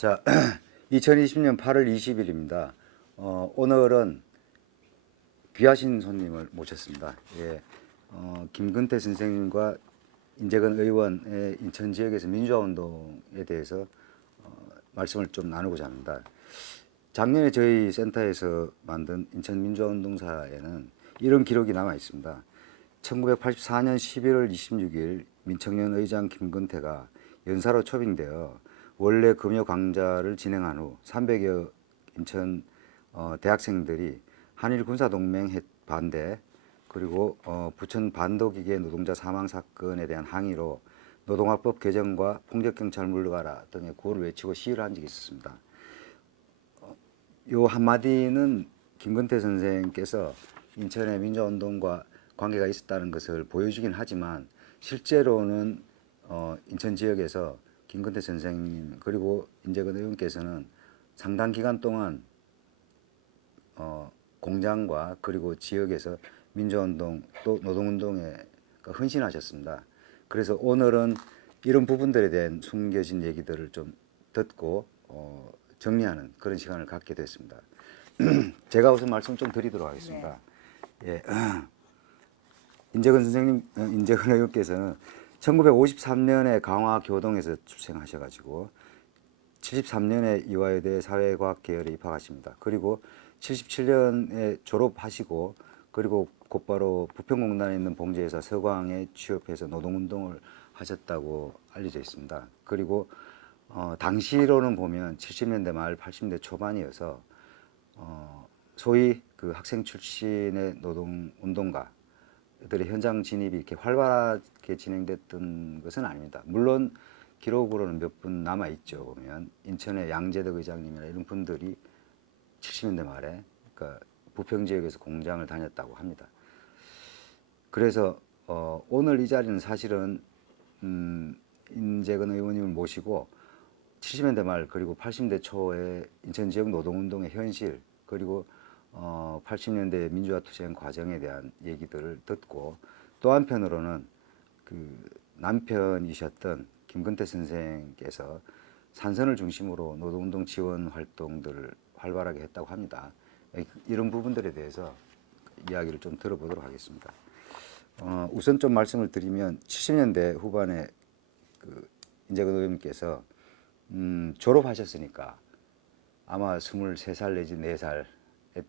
자, 2020년 8월 20일입니다. 오늘은 귀하신 손님을 모셨습니다. 예, 김근태 선생님과 인재근 의원의 인천 지역에서 민주화운동에 대해서 말씀을 좀 나누고자 합니다. 작년에 저희 센터에서 만든 인천 민주화운동사에는 이런 기록이 남아 있습니다. 1984년 11월 26일 민청년 의장 김근태가 연사로 초빙되어 원래 금요 강좌를 진행한 후 300여 인천 대학생들이 한일 군사동맹 반대 그리고 부천 반도기계 노동자 사망 사건에 대한 항의로 노동화법 개정과 폭력경찰 물러가라 등의 구호를 외치고 시위를 한 적이 있었습니다. 요 한마디는 김근태 선생께서 인천의 민주화운동과 관계가 있었다는 것을 보여주긴 하지만 실제로는 인천 지역에서 김근태 선생님 그리고 인재근 의원께서는 상당 기간 동안 공장과 그리고 지역에서 민주화운동 또 노동운동에 헌신하셨습니다. 그래서 오늘은 이런 부분들에 대한 숨겨진 얘기들을 좀 듣고 정리하는 그런 시간을 갖게 됐습니다. 제가 우선 말씀 좀 드리도록 하겠습니다. 네. 예, 인재근 선생님, 인재근 의원께서는 1953년에 강화교동에서 출생하셔가지고 73년에 이화여대 사회과학 계열에 입학하십니다. 그리고 77년에 졸업하시고 그리고 곧바로 부평공단에 있는 봉제회사 서광에 취업해서 노동운동을 하셨다고 알려져 있습니다. 그리고 당시로는 보면 70년대 말 80년대 초반이어서 소위 그 학생 출신의 노동운동가들의 현장 진입이 이렇게 활발하게 진행됐던 것은 아닙니다. 물론 기록으로는 몇 분 남아 있죠. 보면 인천의 양재덕 의장님이나 이런 분들이 70년대 말에 그러니까 부평 지역에서 공장을 다녔다고 합니다. 그래서 오늘 이 자리는 사실은 인재근 의원님을 모시고 70년대 말 그리고 80년대 초에 인천 지역 노동운동의 현실 그리고 80년대 민주화 투쟁 과정에 대한 얘기들을 듣고 또 한편으로는 그 남편이셨던 김근태 선생께서 산선을 중심으로 노동운동 지원 활동들을 활발하게 했다고 합니다. 이런 부분들에 대해서 이야기를 좀 들어보도록 하겠습니다. 우선 좀 말씀을 드리면 70년대 후반에 그 인재근 의원님께서 졸업하셨으니까 아마 23살 내지 4살에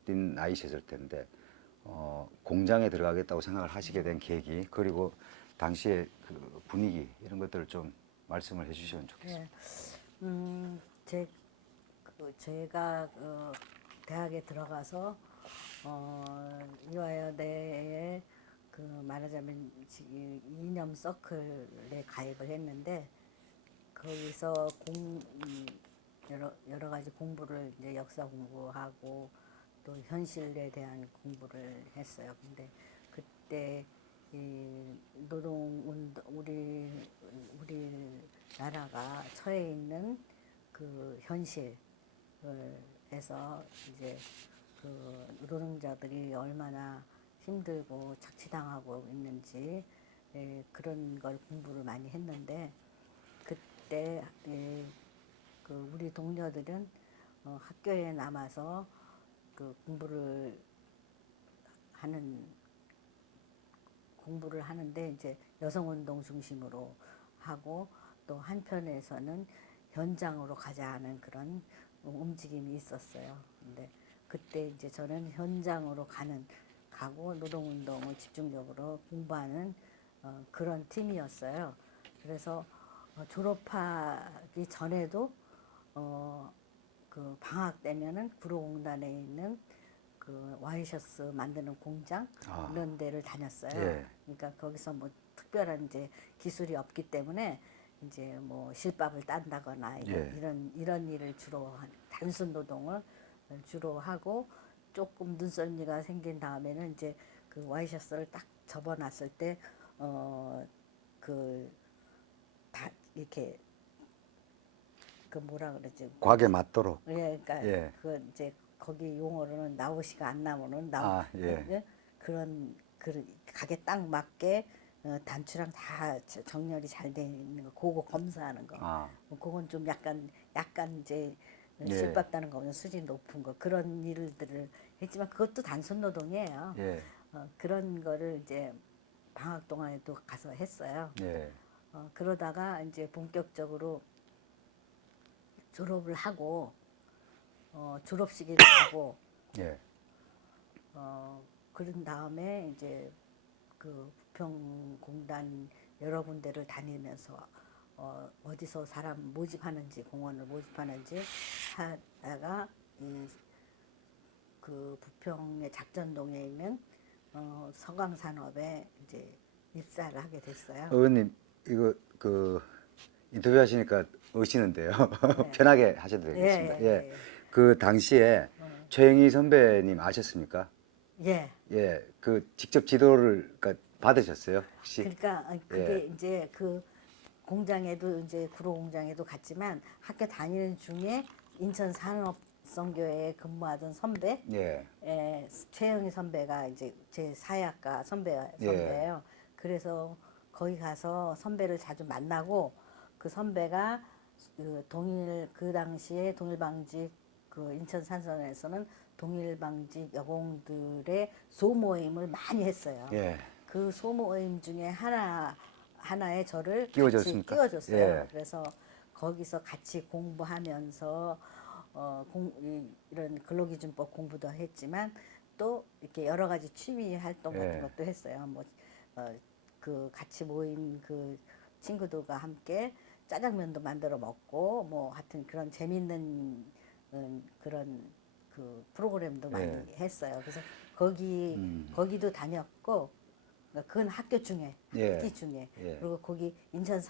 뛴 나이셨을 텐데 공장에 들어가겠다고 생각을 하시게 된 계기 그리고 당시의 그 분위기 이런 것들을 좀 말씀을 해주시면 좋겠습니다. 네. 제가 대학에 들어가서 이화여대에 그 말하자면 이념 서클에 가입을 했는데 거기서 여러 가지 공부를 이제 역사 공부하고 또 현실에 대한 공부를 했어요. 근데 그때 이 노동운동 우리 나라가 처해 있는 그 현실에서 이제 그 노동자들이 얼마나 힘들고 착취당하고 있는지 그런 걸 공부를 많이 했는데 그때 그 우리 동료들은 학교에 남아서 그 공부를 하는데 이제 여성운동 중심으로 하고 또 한편에서는 현장으로 가자 하는 그런 움직임이 있었어요. 근데 그때 이제 저는 현장으로 가고 노동운동을 집중적으로 공부하는 그런 팀이었어요. 그래서 졸업하기 전에도 그 방학 때면은 구로공단에 있는 그 와이셔츠 만드는 공장 이런 데를 다녔어요. 예. 그러니까 거기서 뭐 특별한 이제 기술이 없기 때문에 이제 뭐 실밥을 딴다거나 예. 이런 일을 주로 단순 노동을 주로 하고 조금 눈썰미가 생긴 다음에는 이제 그 와이셔츠를 딱 접어놨을 때 그 다 이렇게 그 뭐라 그러지? 과게 맞도록. 예, 그러니까 예. 그 이제 거기 용어로는 나오시가 안 나오는 예. 그런 가게 딱 맞게 단추랑 다 정렬이 잘 돼 있는 거, 그거 검사하는 거. 아, 그건 좀 약간 이제 예. 실밥 다는 거보다 수준 높은 거 그런 일들을 했지만 그것도 단순 노동이에요. 예, 그런 거를 이제 방학 동안에도 가서 했어요. 예, 그러다가 이제 본격적으로 졸업을 하고 졸업식을 가고 예, 그런 다음에 이제 그 부평공단 여러 군데를 다니면서 어디서 사람 모집하는지 공원을 모집하는지 하다가 이 그 부평의 작전동에 있는 서강산업에 이제 입사를 하게 됐어요. 의원님 이거 그 인터뷰하시니까 오시는데요. 네. 편하게 하셔도 되겠습니다. 예, 예, 예, 그 당시에 최영희 선배님 아셨습니까? 예. 예, 그 직접 지도를 그러니까 받으셨어요 혹시? 그러니까 그게 예. 이제 그 공장에도 이제 구로 공장에도 갔지만 학교 다니는 중에 인천 산업선교회에 근무하던 선배, 예, 최영희 선배가 이제 제 사회학과 예. 선배예요. 그래서 거기 가서 선배를 자주 만나고 그 선배가 그 당시에 동일방직 그 인천 산선에서는 동일방직 여공들의 소모임을 많이 했어요. 예. 그 소모임 중에 하나에 저를 같이 끼워줬습니까? 끼워줬어요. 예. 그래서 거기서 같이 공부하면서 이런 근로기준법 공부도 했지만 또 이렇게 여러 가지 취미 활동 같은 예. 것도 했어요. 그 같이 모인 그 친구들과 함께 짜장면도 만들어 먹고 뭐 하여튼 그런 재밌는 그런 그 프로그램도 많이 예. 했어요. 그래서 거기도 다녔고 그건 학교 중에 예. 학기 중에 예. 그리고 거기 인천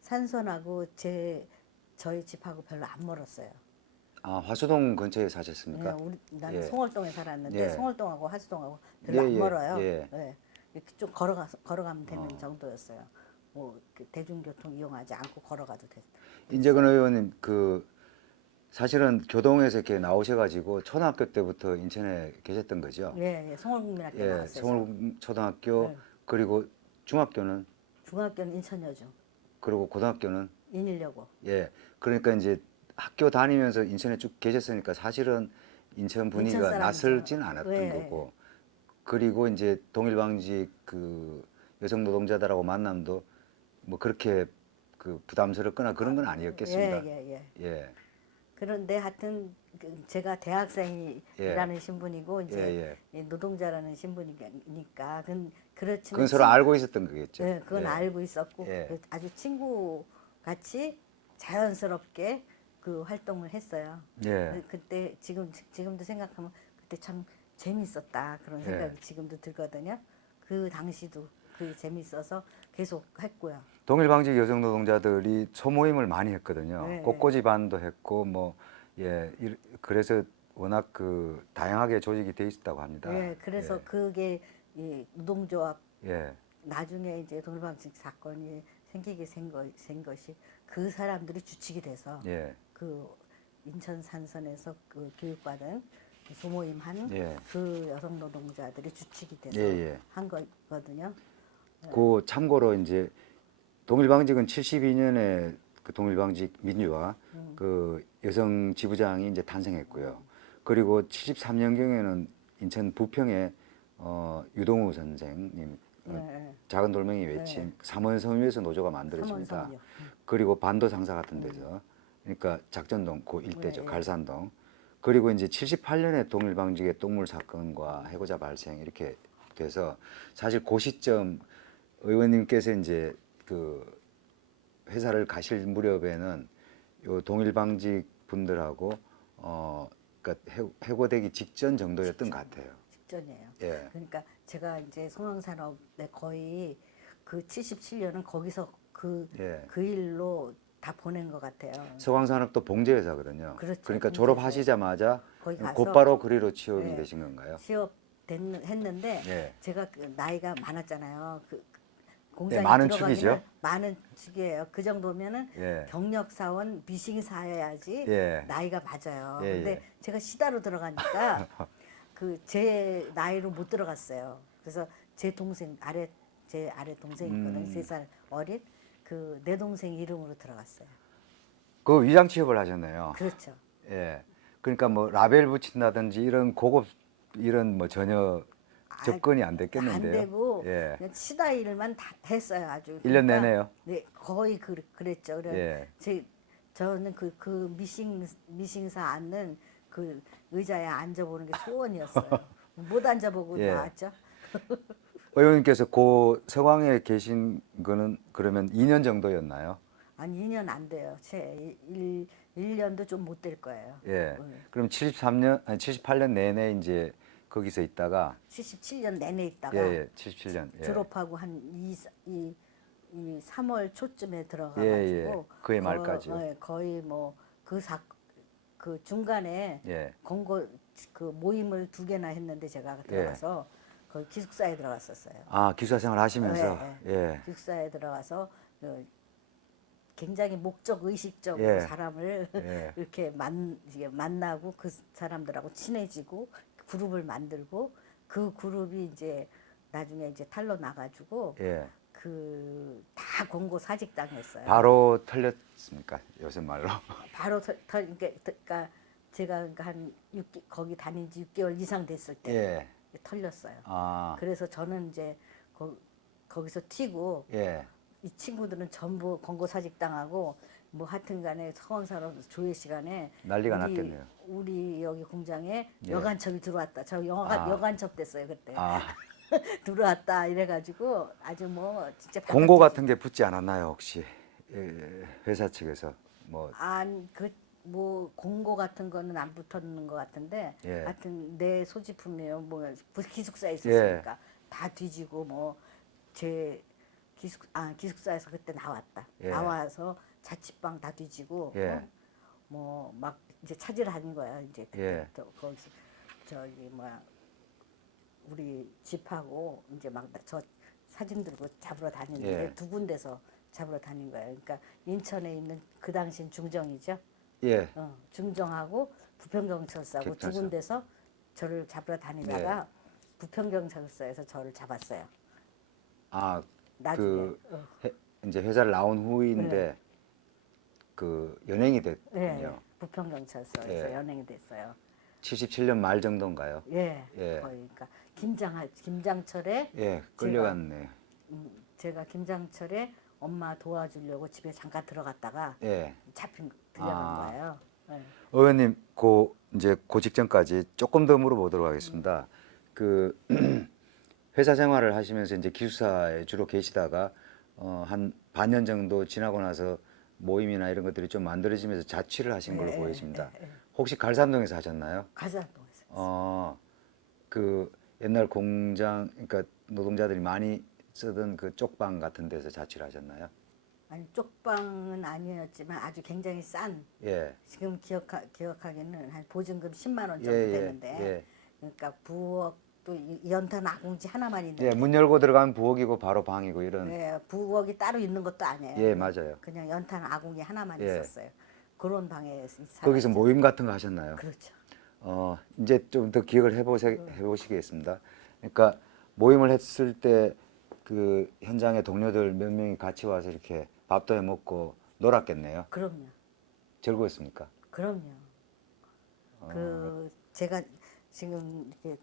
산선하고 저희 집하고 별로 안 멀었어요. 아, 화수동 근처에 사셨습니까? 나는 예. 송월동에 살았는데 예. 송월동하고 하수동하고 별로 예, 안 예, 멀어요. 예. 이렇게 좀 걸어가면 되는 정도였어요. 대중교통 이용하지 않고 걸어가도 됐어요. 인재근 의원님 그 사실은 교동에서 이렇게 나오셔가지고 초등학교 때부터 인천에 계셨던 거죠? 예, 송월국민학교 예, 나왔어요. 서울초등학교 네. 그리고 중학교는 중학교는 인천여중, 그리고 고등학교는 인일여고. 예, 그러니까 이제 학교 다니면서 인천에 쭉 계셨으니까 사실은 인천 분위기가 인천 사람이죠. 낯설진 않았던 예, 거고 그리고 이제 동일방직 그 여성 노동자들하고 만남도 뭐 그렇게 그 부담스럽거나 그런 건 아니었겠습니다. 예. 예, 그런데 하여튼 제가 대학생이라는 신분이고 이제 예. 노동자라는 신분이니까 그렇지만 그건 서로 알고 있었던 거겠죠. 네, 그건 예. 알고 있었고 예. 아주 친구 같이 자연스럽게 그 활동을 했어요. 예. 그때 지금도 생각하면 그때 참 재밌었다 그런 생각이 지금도 들거든요. 그 당시도 그 재밌어서 계속 했고요. 동일방직 여성 노동자들이 소모임을 많이 했거든요. 네. 꽃꽂이반도 했고 그래서 워낙 그 다양하게 조직이 돼 있었다고 합니다. 네, 그래서 그게 이 노동조합 예. 나중에 이제 동일방직 사건이 생기게 된 것이 그 사람들이 주축이 돼서 예. 그 인천 산선에서 그 교육받은 소모임 한 예. 그 여성 노동자들이 주축이 돼서 예. 한 거거든요. 그 참고로 이제 동일방직은 72년에 그 동일방직 민주화 그 여성 지부장이 이제 탄생했고요. 그리고 73년경에는 인천 부평에 유동우 선생님 작은 돌멩이 외침 삼원섬유에서 노조가 만들어집니다. 삼원섬유. 그리고 반도 상사 같은 데서 그러니까 작전동 그 일대죠. 갈산동. 그리고 이제 78년에 동일방직의 똥물 사건과 해고자 발생 이렇게 돼서 사실 그 시점 의원님께서 이제 그 회사를 가실 무렵에는 요 동일방직 분들하고 그러니까 해고되기 직전 정도였던 것 같아요. 직전이에요. 예. 그러니까 제가 이제 송영산업에 거의 그 77년은 거기서 그 일로 다 보낸 것 같아요. 서광산업도 봉제회사거든요. 그렇죠. 그러니까 봉제회사. 졸업하시자마자 거기 가서 곧바로 그리로 취업이 네. 되신 건가요? 했는데 예. 제가 그 나이가 많았잖아요. 그 공장에 많은 들어가기는 축이죠. 많은 축이에요. 그 정도면은 예. 경력 사원 미싱사여야지 예. 나이가 맞아요. 예, 근데 예. 제가 시다로 들어가니까 그 제 나이로 못 들어갔어요. 그래서 제 동생 아래 제 아래 동생이 있거든요. 3살 어린 그 내 동생 이름으로 들어갔어요. 그 위장 취업을 하셨네요. 그렇죠. 예. 그러니까 뭐 라벨 붙인다든지 이런 고급 이런 뭐 전혀 접근이 안 안 됐겠는데요. 되고 예. 그냥 치다 일만 다 했어요. 아주. 1년 내내요? 네, 거의 그랬죠. 그래 예. 저는 그 미싱사 앉는 그 의자에 앉아보는 게 소원이었어요. 못 앉아보고 예. 나왔죠. 의원님께서 그 서강에 계신 거는 그러면 2년 정도였나요? 아니 2년 안 돼요. 채 1년도 좀 못 될 거예요. 예. 네. 그럼 73년 아니 78년 내내 이제 거기서 있다가 77년 내내 예, 있다가 예. 77년. 예. 졸업하고 한 2, 3월 초쯤에 예, 들어가가지고 예. 그해 말까지요. 거의 뭐 그 중간에 예. 공고 그 모임을 2개나 했는데 제가 들어가서 거기 기숙사에 들어갔었어요. 아, 기숙사 생활 하시면서 예. 기숙사에 들어가서 굉장히 목적 의식적으로 예. 사람을 예. 이렇게 이게 만나고 그 사람들하고 친해지고 그룹을 만들고 그 그룹이 이제 나중에 이제 탈로 나가지고 예. 그 다 공고 사직 당했어요. 바로 털렸습니까? 요새 말로. 바로 그러니까 제가 그러니까 한 거기 다닌 지 6개월 이상 됐을 때 예. 털렸어요. 아. 그래서 저는 이제 거기서 튀고 예. 이 친구들은 전부 권고 사직 당하고 뭐 하여튼간에 서원사로 조회 시간에 난리가 났겠네요. 우리 여기 공장에 예. 여간첩이 들어왔다. 저 아. 여간첩 됐어요 그때. 아, 들어왔다 이래가지고 아주 뭐 진짜 공고 같은 게 붙지 않았나요, 혹시? 예, 회사 측에서 뭐 뭐 공고 같은 거는 안 붙었는 것 같은데 예. 하여튼 내 소지품이에요. 뭐 기숙사에 있었으니까 다 뒤지고 뭐 제 기숙사에서 그때 나왔다. 예. 나와서 자취방 다 뒤지고 예. 뭐 막 이제 찾으러 다닌 거야. 이제 예. 그때부터 거기서 저기 뭐야 우리 집하고 이제 막 저 사진 들고 잡으러 다니는데 예. 2군데서 잡으러 다닌 거예요. 그러니까 인천에 있는 그 당시엔 중정이죠. 예. 중정하고 부평경찰서하고 두 경찰서. 군데서 저를 잡으러 다니다가 부평경찰서에서 저를 잡았어요. 아, 나중에. 이제 회사를 나온 후인데 네. 그 연행이 네, 됐군요. 부평경찰서에서 예. 연행이 됐어요. 77년 말 정도인가요? 예, 예. 거의 그러니까 김장철에 예, 끌려갔네. 제가 김장철에 엄마 도와주려고 집에 잠깐 들어갔다가 예. 들려간 거예요. 예. 의원님, 이제 그 직전까지 조금 더 물어보도록 하겠습니다. 그 회사 생활을 하시면서 이제 기숙사에 주로 계시다가 한 반년 정도 지나고 나서 모임이나 이런 것들이 좀 만들어지면서 자취를 하신 걸로 보여집니다. 혹시 갈산동에서 하셨나요? 가산동에서. 그 옛날 공장, 그러니까 노동자들이 많이 쓰던 그 쪽방 같은 데서 자취를 하셨나요? 아니 쪽방은 아니었지만 아주 굉장히 싼. 예. 지금 기억하기는 한 보증금 10만 원 정도 예, 예, 되는데, 예. 그러니까 부엌도 연탄 아궁지 하나만 있는데, 예, 문 열고 들어가면 부엌이고 바로 방이고 이런. 예, 부엌이 따로 있는 것도 아니에요. 예, 맞아요. 그냥 연탄 아궁이 하나만 예. 있었어요. 그런 방에 거기서 살았죠. 모임 같은 거 하셨나요? 그렇죠. 이제 좀 더 기억을 해보시겠습니다. 그러니까 모임을 했을 때 그 현장의 동료들 몇 명이 같이 와서 이렇게 밥도 해 먹고 놀았겠네요. 그럼요. 즐거웠습니까? 그럼요. 제가 지금 이렇게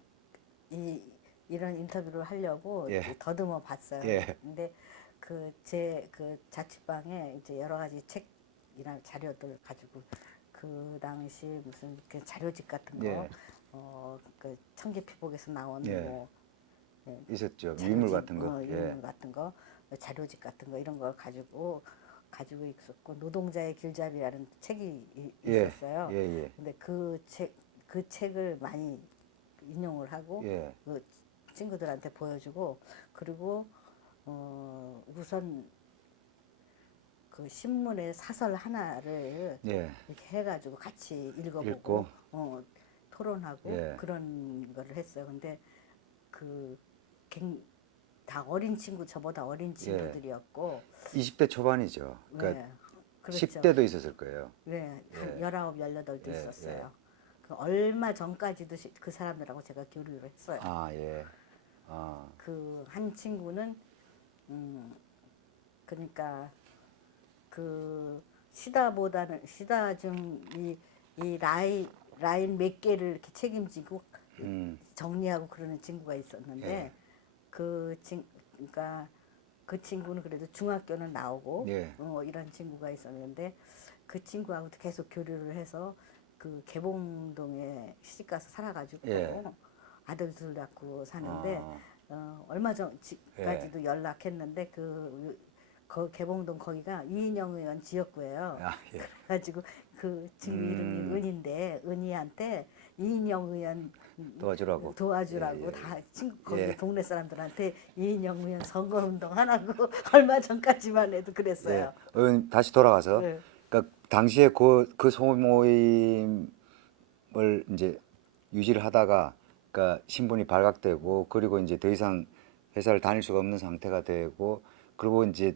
이런 인터뷰를 하려고 예. 이제 더듬어 봤어요. 예. 근데 제 자취방에 이제 여러 가지 책이나 자료들 가지고 그 당시 무슨 그 자료집 같은 거, 예. 그 청계피복에서 나온 예. 뭐 있었죠. 자료집, 유물 같은 거. 유물 같은 거, 자료집 같은 거 이런 걸 가지고 있었고 노동자의 길잡이라는 책이 예. 있었어요. 예, 예. 근데 그 책을 많이 인용을 하고 예. 그 친구들한테 보여주고 그리고 우선 그 신문의 사설 하나를 예. 이렇게 해가지고 같이 읽어보고 읽고. 토론하고 예. 그런 거를 했어요. 근데 다 어린 친구 저보다 어린 친구들이었고 20대 초반이죠. 그러니까 네, 그렇죠. 10대도 있었을 거예요. 네, 한 예. 19, 18도 예, 있었어요. 그 얼마 전까지도 그 사람들하고 제가 교류를 했어요. 아, 예. 아, 그 한 친구는 그러니까 그 시다 좀이 라인 몇 개를 이렇게 책임지고 정리하고 그러는 친구가 있었는데 예. 그러니까 그 친구는 그래도 중학교는 나오고 예. 이런 친구가 있었는데 그 친구하고도 계속 교류를 해서 그 개봉동에 시집가서 살아가지고 예. 아들 둘 낳고 사는데 얼마 전까지도 예. 연락했는데 그 개봉동 거기가 이인영 의원 지역구예요. 아, 예. 그래가지고 그 친구 이름이 은인데 은희한테 이인영 의원 도와주라고. 도와주라고 예, 예. 다 친구 거기 예. 동네 사람들한테 이인영 의원 선거운동 하라고 얼마 전까지만 해도 예. 그랬어요. 다시 돌아가서 네. 그러니까 당시에 그 소모임을 이제 유지를 하다가 그러니까 신분이 발각되고 그리고 이제 더 이상 회사를 다닐 수가 없는 상태가 되고 그리고 이제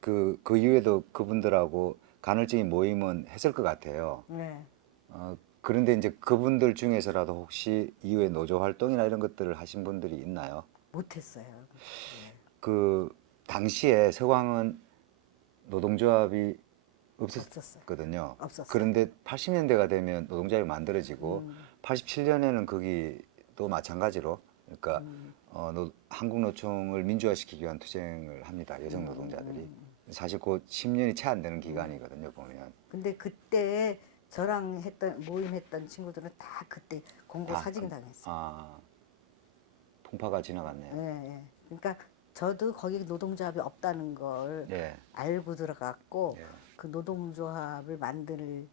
그 이후에도 그분들하고 간헐적인 모임은 했을 것 같아요. 네. 그런데 이제 그분들 중에서라도 혹시 이후에 노조 활동이나 이런 것들을 하신 분들이 있나요? 못했어요. 그 당시에 서광은 노동조합이 없었어요. 없었거든요. 없었어요. 그런데 80년대가 되면 노동조합이 만들어지고 87년에는 거기도 마찬가지로 그러니까 한국노총을 민주화시키기 위한 투쟁을 합니다. 여성 노동자들이. 사실 그 10년이 채 안 되는 기간이거든요. 보면. 근데 그때 저랑 모임했던 친구들은 다 그때 공고 다 사직 당했어요. 풍파가 지나갔네요. 예. 그러니까 저도 거기 노동조합이 없다는 걸 예. 알고 들어갔고 예. 그 노동조합을 만드는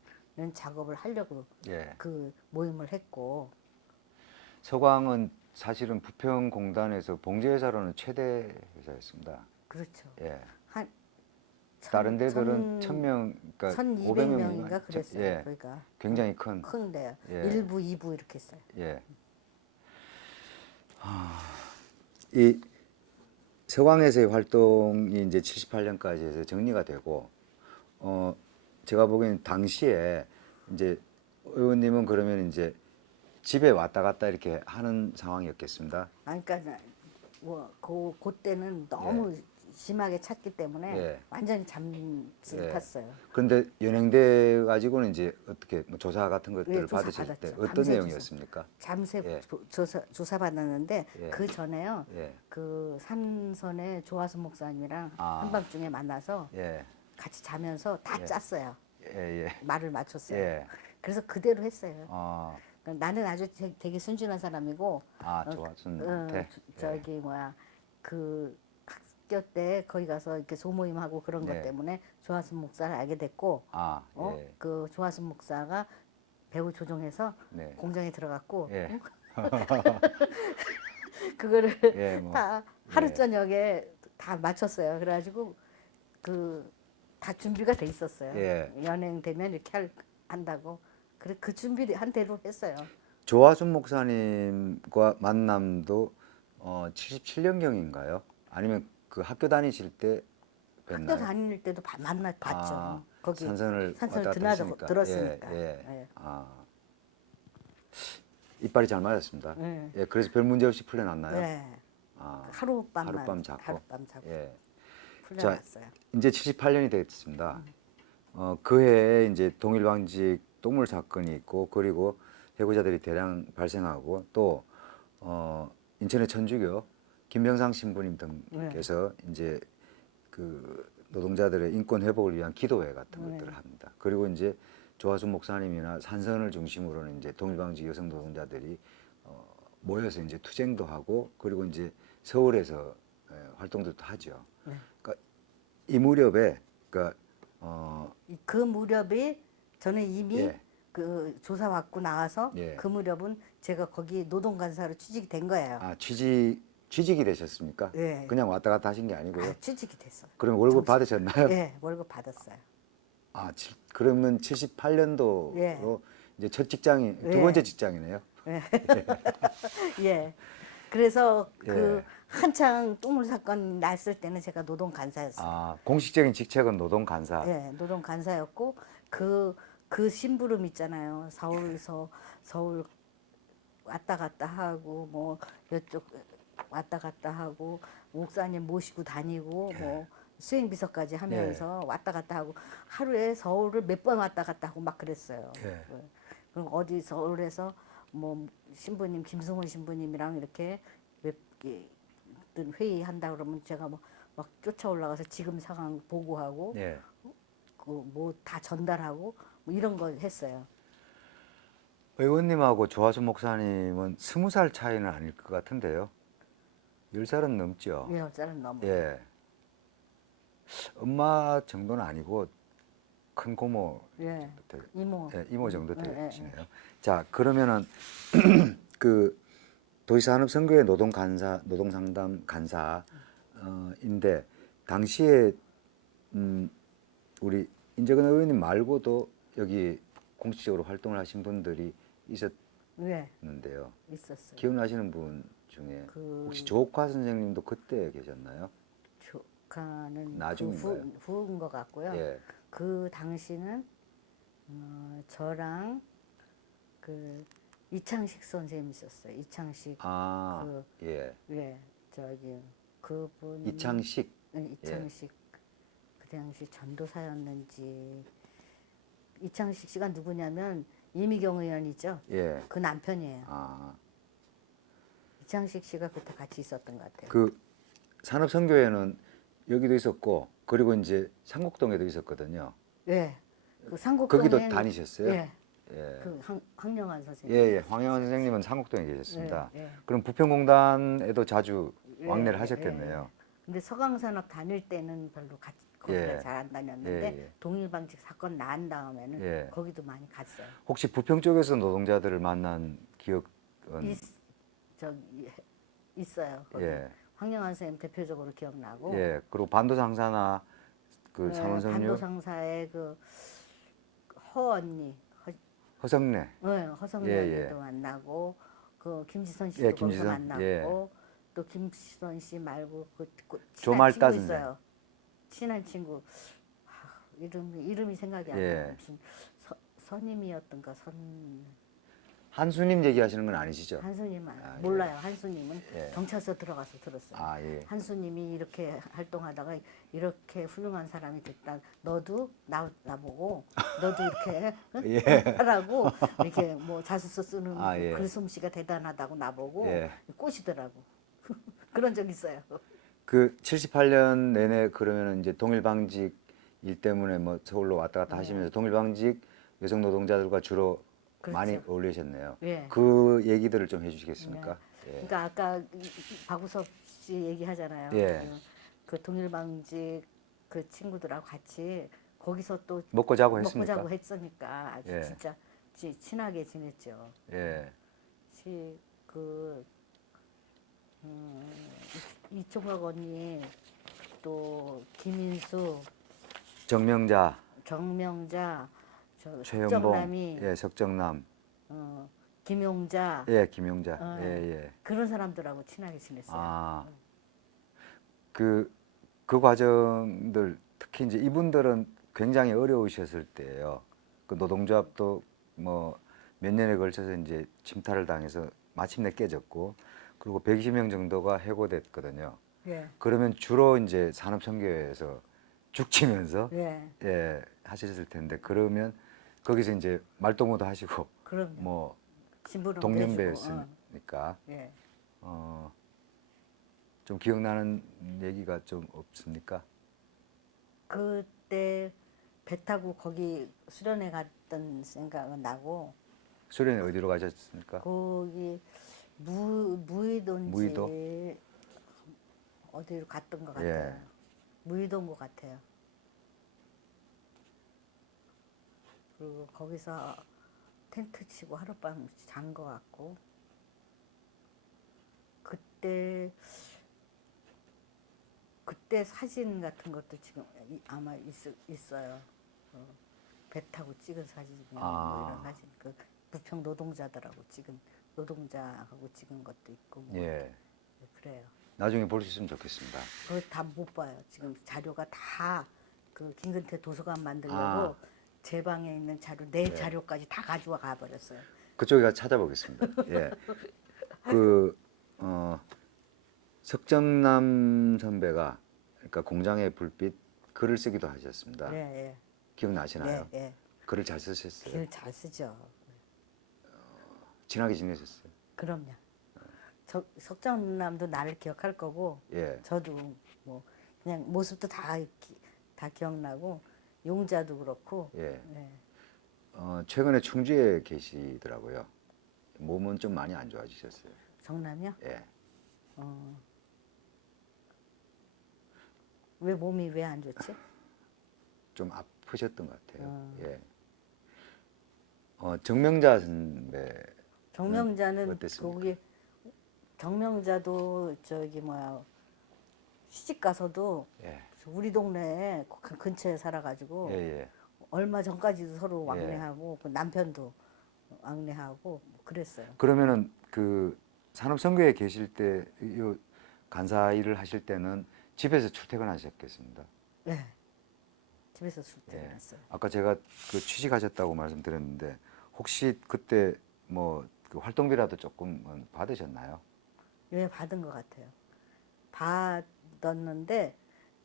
작업을 하려고 예. 그 모임을 했고 서광은 사실은 부평공단에서 봉제회사로는 최대 회사였습니다. 그렇죠. 예. 한 다른 데들은 1000명, 그러니까 1200명인가 그랬어요. 예. 그러니까 굉장히 큰. 큰데요. 예. 1부, 2부 이렇게 했어요. 예. 이 서광에서의 활동이 이제 78년까지 해서 정리가 되고, 제가 보기에는 당시에 이제 의원님은 그러면 이제 집에 왔다 갔다 이렇게 하는 상황이었겠습니다. 그러니까 그때는 너무 심하게 찼기 때문에 예. 완전히 잠을 예. 탔어요. 그런데 연행돼 가지고는 이제 어떻게 뭐 조사 같은 것들을 조사 받으실 때 받았죠. 어떤 밤새 내용이었습니까? 잠새 예. 조사 받았는데 예. 그 전에요. 예. 그 산선의 조화순 목사님이랑 아. 한밤중에 만나서 예. 같이 자면서 다 예. 짰어요. 예. 예. 말을 맞췄어요. 예. 그래서 그대로 했어요. 아. 나는 아주 되게 순진한 사람이고 조화순한테. 저기 뭐야 그 학교 때 거기 가서 이렇게 소모임하고 그런 것 네. 때문에 조화순 목사를 알게 됐고 예. 그 조화순 목사가 배우 조종해서 네. 공장에 들어갔고 예. 그거를 예, 뭐. 다 하루 예. 저녁에 다 맞췄어요. 그래가지고 다 준비가 돼 있었어요. 예. 연행되면 이렇게 한다고. 그래 그 준비 한 대로 했어요. 조화순 목사님과 만남도 77년경인가요? 아니면 그 학교 다니실 때 뵀나요? 학교 다닐 때도 봤죠. 거기 산선을 왔다 갔다 했으니까. 들었으니까. 예. 예. 이빨이 잘 맞았습니다. 예. 예, 그래서 별 문제 없이 풀려났나요? 네. 하룻밤 자고 예. 풀려났어요. 이제 78년이 됐습니다. 그 해에 이제 동일방직 동물 사건이 있고 그리고 해고자들이 대량 발생하고 또 인천의 천주교 김병상 신부님 등께서 이제 그 노동자들의 인권 회복을 위한 기도회 같은 것들을 합니다. 그리고 이제 조화순 목사님이나 산선을 중심으로는 이제 동일방직 여성 노동자들이 모여서 이제 투쟁도 하고 그리고 이제 서울에서 활동들도 하죠. 그러니까 이 무렵에 그러니까 그 무렵에 저는 이미 예. 그 조사 받고 나와서 예. 그 무렵은 제가 거기 노동간사로 취직이 된 거예요. 취직이 되셨습니까? 예. 그냥 왔다 갔다 하신 게 아니고요. 취직이 됐어요. 그럼 월급 받으셨나요? 예, 월급 받았어요. 그러면 78년도로 예. 이제 첫 직장이 두 예. 번째 직장이네요. 예. 그래서 예. 그 한창 똥물 사건 났을 때는 제가 노동 간사였어요. 공식적인 직책은 노동 간사. 예, 노동 간사였고 그 심부름 있잖아요. 서울 왔다 갔다 하고 뭐 이쪽 왔다 갔다 하고 목사님 모시고 다니고 뭐 수행 비서까지 하면서 왔다 갔다 하고 하루에 서울을 몇 번 왔다 갔다 하고 막 그랬어요. 예. 그럼 어디 서울에서 뭐 신부님 김승훈 신부님이랑 이렇게 몇 회의한다 그러면 제가 막 쫓아 올라가서 지금 상황 보고하고 예. 그 뭐 다 전달하고 뭐 이런 거 했어요. 의원님하고 조화수 목사님은 20살 차이는 아닐 것 같은데요. 10살은 넘죠. 예, 어쩌면 너무. 예. 엄마 정도는 아니고 큰 고모 예, 정도 이모. 이모 정도 예, 예, 되시네요. 자, 그러면은 그 도시산업선거의 노동상담 간사인데 당시에 우리 인재근 의원님 말고도 여기 공식적으로 활동을 하신 분들이 예, 있었는데요. 있었어요. 기억나시는 분 중에 그 혹시 조옥화 선생님도 그때 계셨나요? 조카는 그 나중인가요? 후인 것 같고요. 예. 그 당시는 저랑 그 이창식 선생님 있었어요. 이창식 아, 그 예. 예, 저기 그분 이창식. 이창식 그 당시 전도사였는지 이창식 씨가 누구냐면 이미경 의원이죠. 예. 그 남편이에요. 아, 이창식 씨가 그때 같이 있었던 것 같아요. 그 산업선교회는 여기도 있었고 그리고 이제 상곡동에도 있었거든요. 예, 그 상곡동에 거기도 다니셨어요? 예, 예. 그 황영환 예, 선생님. 예. 황영환 선생님은 상곡동에 계셨습니다. 예, 예. 그럼 부평공단에도 자주 왕래를 예, 하셨겠네요. 근데 서강산업 다닐 때는 별로 같이 거기를 예. 잘 안 다녔는데 예. 동일방직 사건 난 다음에는 예. 거기도 많이 갔어요. 혹시 부평 쪽에서 노동자들을 만난 기억은 저기 있어요. 거기. 예. 황영환 선생님 대표적으로 기억나고 예. 그리고 반도상사나 그 삼원섬유 반도상사의 그 허언니 허성래 허성래 예, 언니도 예. 만나고 그 김지선 씨도 예, 거기서 김지선, 만났고 예. 또 김지선 씨 말고 그 친한 조말따 친구 선생. 있어요. 친한 친구 이름이 생각이 안 예. 나요. 무슨 선임이었던가 한수님 얘기하시는 건 아니시죠? 한수님은 아, 예. 몰라요. 한수님은 예. 경찰서 들어가서 들었어요. 아, 예. 한수님이 이렇게 활동하다가 이렇게 훌륭한 사람이 됐다. 너도 나보고 너도 이렇게 응? 예. 하라고 이렇게 뭐 자소서 쓰는 아, 그 예. 글솜씨가 대단하다고 나보고 예. 꼬시더라고. 그런 적 있어요. 그 78년 내내 그러면 이제 동일방직 일 때문에 뭐 서울로 왔다 갔다 하시면서 동일방직 여성 노동자들과 주로 그렇죠. 많이 어울리셨네요. 예. 그 얘기들을 좀 해주시겠습니까? 예. 그러니까 아까 박우섭 씨 얘기하잖아요. 예. 그 동일방직 그 친구들하고 같이 거기서 또 먹고 자고 먹고 했습니까? 자고 했으니까 아주 예. 진짜 친하게 지냈죠. 예. 그 이총각 언니 또 김인수, 정명자, 정명자, 최연봉, 석정남이, 예, 석정남, 김용자 예, 김용자, 예, 예. 그런 사람들하고 친하게 지냈어요. 아, 그 과정들 특히 이제 이분들은 굉장히 어려우셨을 때예요. 그 노동조합도 뭐 몇 년에 걸쳐서 이제 침탈을 당해서 마침내 깨졌고, 그리고 120명 정도가 해고됐거든요. 예. 그러면 주로 이제 산업선교회에서 죽치면서 예. 예, 하셨을 텐데 그러면 거기서 이제 말동무도 하시고 그럼요. 뭐 심부름도 동년배였으니까 예. 좀 기억나는 얘기가 좀 없습니까? 그때 배 타고 거기 수련회 갔던 생각은 나고 수련회 어디로 가셨습니까? 거기 무의도인지 무의도? 어디로 갔던 것 같아요. 예. 무의도인 것 같아요. 그리고 거기서 텐트 치고 하룻밤 잔 것 같고 그때 사진 같은 것도 지금 아마 있어요. 배 타고 찍은 사진, 뭐 이런 사진, 그 부평 노동자들하고 찍은 노동자하고 찍은 것도 있고, 뭐 예. 그래요. 나중에 볼 수 있으면 좋겠습니다. 그거 다 못 봐요. 지금 자료가 다 그 김근태 도서관 만들려고 제 방에 있는 자료, 내 자료까지 다 가져와 가버렸어요. 그쪽에 가서 찾아보겠습니다. 예. 그 석정남 선배가 그러니까 공장의 불빛 글을 쓰기도 하셨습니다. 예, 기억나시나요? 예, 예. 글을 잘 쓰셨어요. 길 잘 쓰죠. 친하게 지내셨어요. 그럼요. 석정남도 나를 기억할 거고, 예. 저도 뭐 그냥 모습도 다 기억나고, 용자도 그렇고. 예. 예. 최근에 충주에 계시더라고요. 몸은 좀 많이 안 좋아지셨어요. 정남이요? 예. 왜 몸이 왜 안 좋지? 좀 아프셨던 것 같아요. 어. 예. 정명자 선배 정명자는 어땠습니까? 거기 정명자도 저기 뭐야 시집 가서도 예. 우리 동네에 그 근처에 살아가지고 예, 예. 얼마 전까지도 서로 예. 왕래하고 그 남편도 왕래하고 뭐 그랬어요. 그러면은 그 산업선교에 계실 때, 요 간사 일을 하실 때는 집에서 출퇴근하셨겠습니다. 네. 집에서 예. 출퇴근했어요. 아까 제가 그 취직하셨다고 말씀드렸는데 혹시 그때 뭐 그 활동비라도 조금 받으셨나요? 예, 받은 것 같아요. 받았는데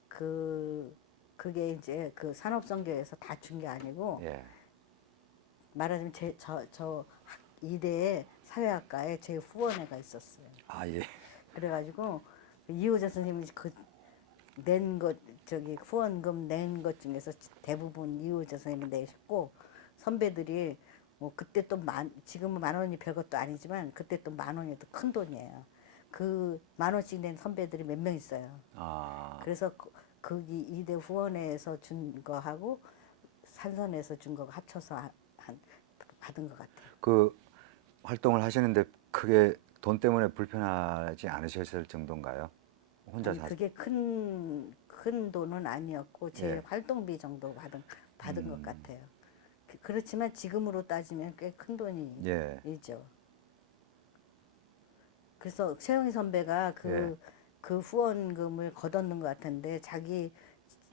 그게 이제 그 산업선교에서 다 준 게 아니고 예. 말하자면 저 이대에 사회학과에 제 후원회가 있었어요. 아, 예. 그래가지고 이호자 선생님이 그 낸 것 저기 후원금 낸 것 중에서 대부분 이호자 선생님이 내셨고 선배들이 뭐 그때 또 지금은 10,000원이 별것도 아니지만 그때 또 10,000원이 또 큰 돈이에요. 그 10,000원씩 낸 선배들이 몇 명 있어요. 아, 그래서 거기 이대 후원회에서 준 거하고 산선에서 준 거 합쳐서 받은 것 같아요. 그 활동을 하시는데 크게 돈 때문에 불편하지 않으셨을 정도인가요? 혼자 아니, 사. 그게 큰 돈은 아니었고 제 예. 활동비 정도 받은 것 같아요. 그렇지만 지금으로 따지면 꽤 큰 예. 돈이죠. 그래서 최영희 선배가 예. 그 후원금을 걷어놓은 것 같은데 자기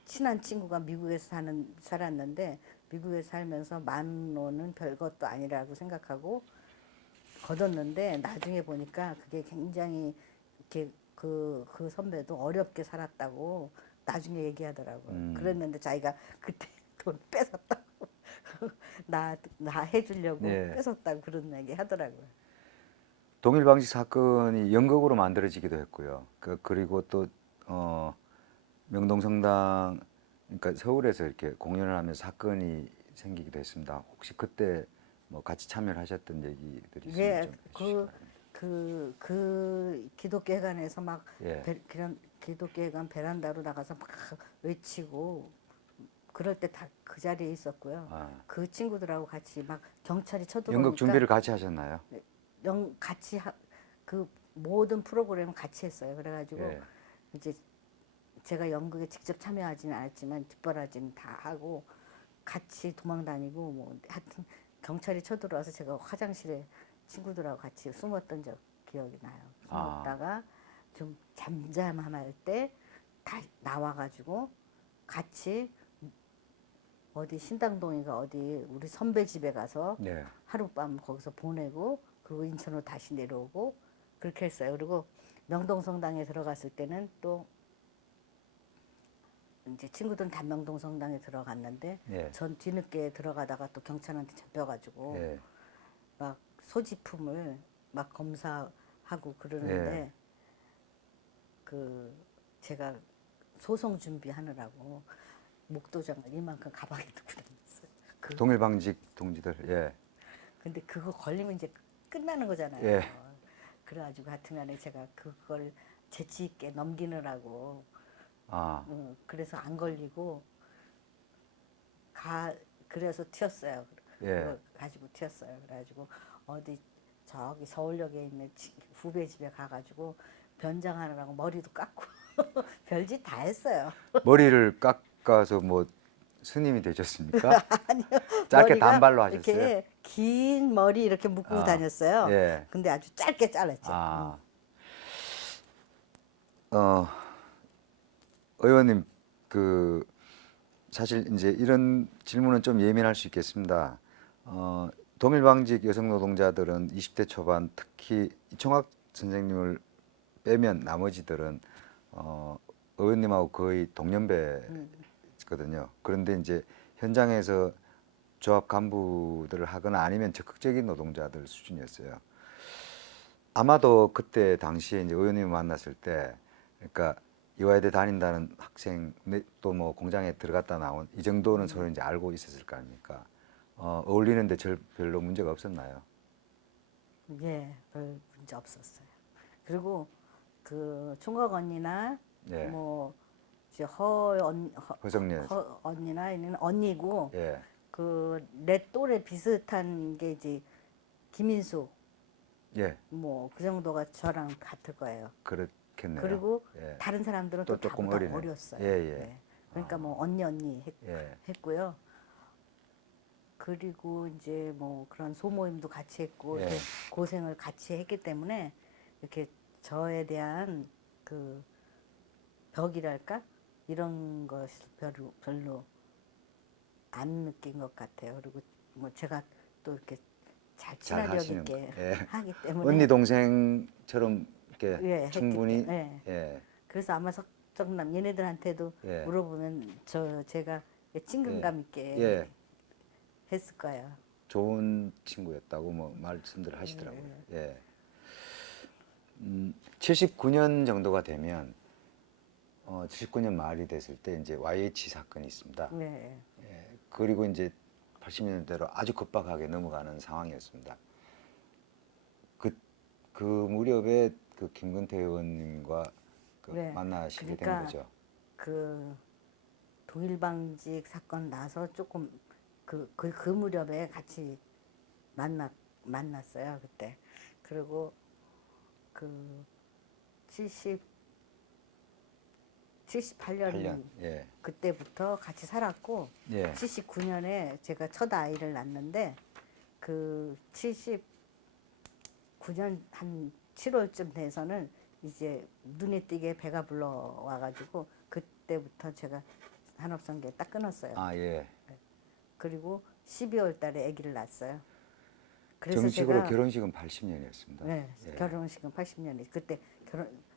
친한 친구가 미국에서 살았는데 미국에 살면서 10,000원은 별것도 아니라고 생각하고 걷었는데 나중에 보니까 그게 굉장히 이렇게 그 선배도 어렵게 살았다고 나중에 얘기하더라고요. 그랬는데 자기가 그때 돈 뺏었다고 나 해주려고 예. 뺏었다고 그런 얘기 하더라고요. 동일방식 사건이 연극으로 만들어지기도 했고요. 그리고 또 명동성당, 그러니까 서울에서 이렇게 공연을 하면서 사건이 생기기도 했습니다. 혹시 그때 뭐 같이 참여를 하셨던 얘기들이 있으면 예, 좀 해주시기 바랍니다. 그 기독교회관에서 막 예. 그런 기독교회관 베란다로 나가서 막 외치고 그럴 때 다 그 자리에 있었고요. 아. 그 친구들하고 같이 막 경찰이 연극 쳐들어오니까 준비를 같이 하셨나요? 같이 그 모든 프로그램을 같이 했어요. 그래가지고 예. 이제 제가 연극에 직접 참여하지는 않았지만 뒷바라지는 다 하고 같이 도망다니고 뭐 하여튼 경찰이 쳐들어와서 제가 화장실에 친구들하고 같이 숨었던 기억이 나요. 숨었다가 좀 잠잠할 때 다 나와가지고 같이 어디 신당동인가 어디 우리 선배 집에 가서 네. 하룻밤 거기서 보내고 그리고 인천으로 다시 내려오고 그렇게 했어요. 그리고 명동성당에 들어갔을 때는 또 이제 친구들은 다 명동성당에 들어갔는데 예. 전 뒤늦게 들어가다가 또 경찰한테 잡혀가지고 예. 막 소지품을 막 검사하고 그러는데 예. 그 제가 소송 준비하느라고 목도장을 이만큼 가방에 넣고 다녔어요. 동일방직 동지들. 예. 근데 그거 걸리면 이제 끝나는 거잖아요. 예. 그래가지고 하여튼간에 제가 그걸 재치 있게 넘기느라고 아. 그래서 안 걸리고 그래서 튀었어요. 예. 그거 가지고 튀었어요. 그래가지고 어디 저기 서울역에 있는 후배 집에 가가지고 변장하느라고 머리도 깎고 별짓 다 했어요. 머리를 깎아서 뭐 스님이 되셨습니까? 아니요. 짧게 머리가 단발로 하셨어요? 이렇게 긴 머리 이렇게 묶고 다녔어요. 예. 근데 아주 짧게 잘랐죠. 아. 의원님, 그 사실 이제 이런 질문은 좀 예민할 수 있겠습니다. 동일방직 여성 노동자들은 20대 초반 특히 이청학 선생님을 빼면 나머지들은 의원님하고 거의 동년배거든요. 그런데 이제 현장에서 조합 간부들을 하거나 아니면 적극적인 노동자들 수준이었어요. 아마도 그때 당시에 이제 의원님을 만났을 때, 그러니까 이화여대 다닌다는 학생 또 뭐 공장에 들어갔다 나온 이 정도는 서로 이제 알고 있었을 거 아닙니까? 어울리는데 별로 문제가 없었나요? 예, 별 문제 없었어요. 그리고 그 총각 언니나 예, 뭐 이제 허 허정래, 언니나 얘는 언니고 예, 그 내 또래 비슷한 게 이제 김인수 예, 뭐 그 정도가 저랑 같을 거예요. 그렇겠네요. 그리고 예, 다른 사람들은 또 또 조금 다보다 어리네. 어렸어요. 예, 예. 네. 그러니까 뭐 언니 예, 했고요. 그리고 이제 뭐 그런 소모임도 같이 했고 예. 이렇게 고생을 같이 했기 때문에 이렇게 저에 대한 그 벽이랄까 이런 것을 별로 안 느낀 것 같아요. 그리고 뭐 제가 또 이렇게 잘 잘 친화력 하시는 있게 거. 예. 하기 때문에 언니 동생처럼 이렇게 예, 했기 충분히 때문에 예, 그래서 아마 석정남 얘네들한테도 예, 물어보면 제가 친근감 있게 예, 했을 거예요. 좋은 친구였다고 뭐 말씀들 하시더라고요. 예. 79년 정도가 되면 79년 말이 됐을 때 이제 YH 사건이 있습니다. 네. 예, 그리고 이제 80년대로 아주 급박하게 넘어가는 상황이었습니다. 그 무렵에 그 김근태 의원님과 네. 만나시게 된 그러니까 거죠. 그 동일방직 사건 나서 조금 그 무렵에 같이 만났어요 그때. 그리고 그 78년 8년. 예. 그때부터 같이 살았고 예. 79년에 제가 첫 아이를 낳았는데 그 79년 한 7월쯤 돼서는 이제 눈에 띄게 배가 불러와가지고 그때부터 제가 산업선계 딱 끊었어요. 아, 예. 그리고 12월 달에 아기를 낳았어요. 그래서 정식으로 제가 결혼식은 80년이었습니다. 네, 예. 결혼식은 80년에 그때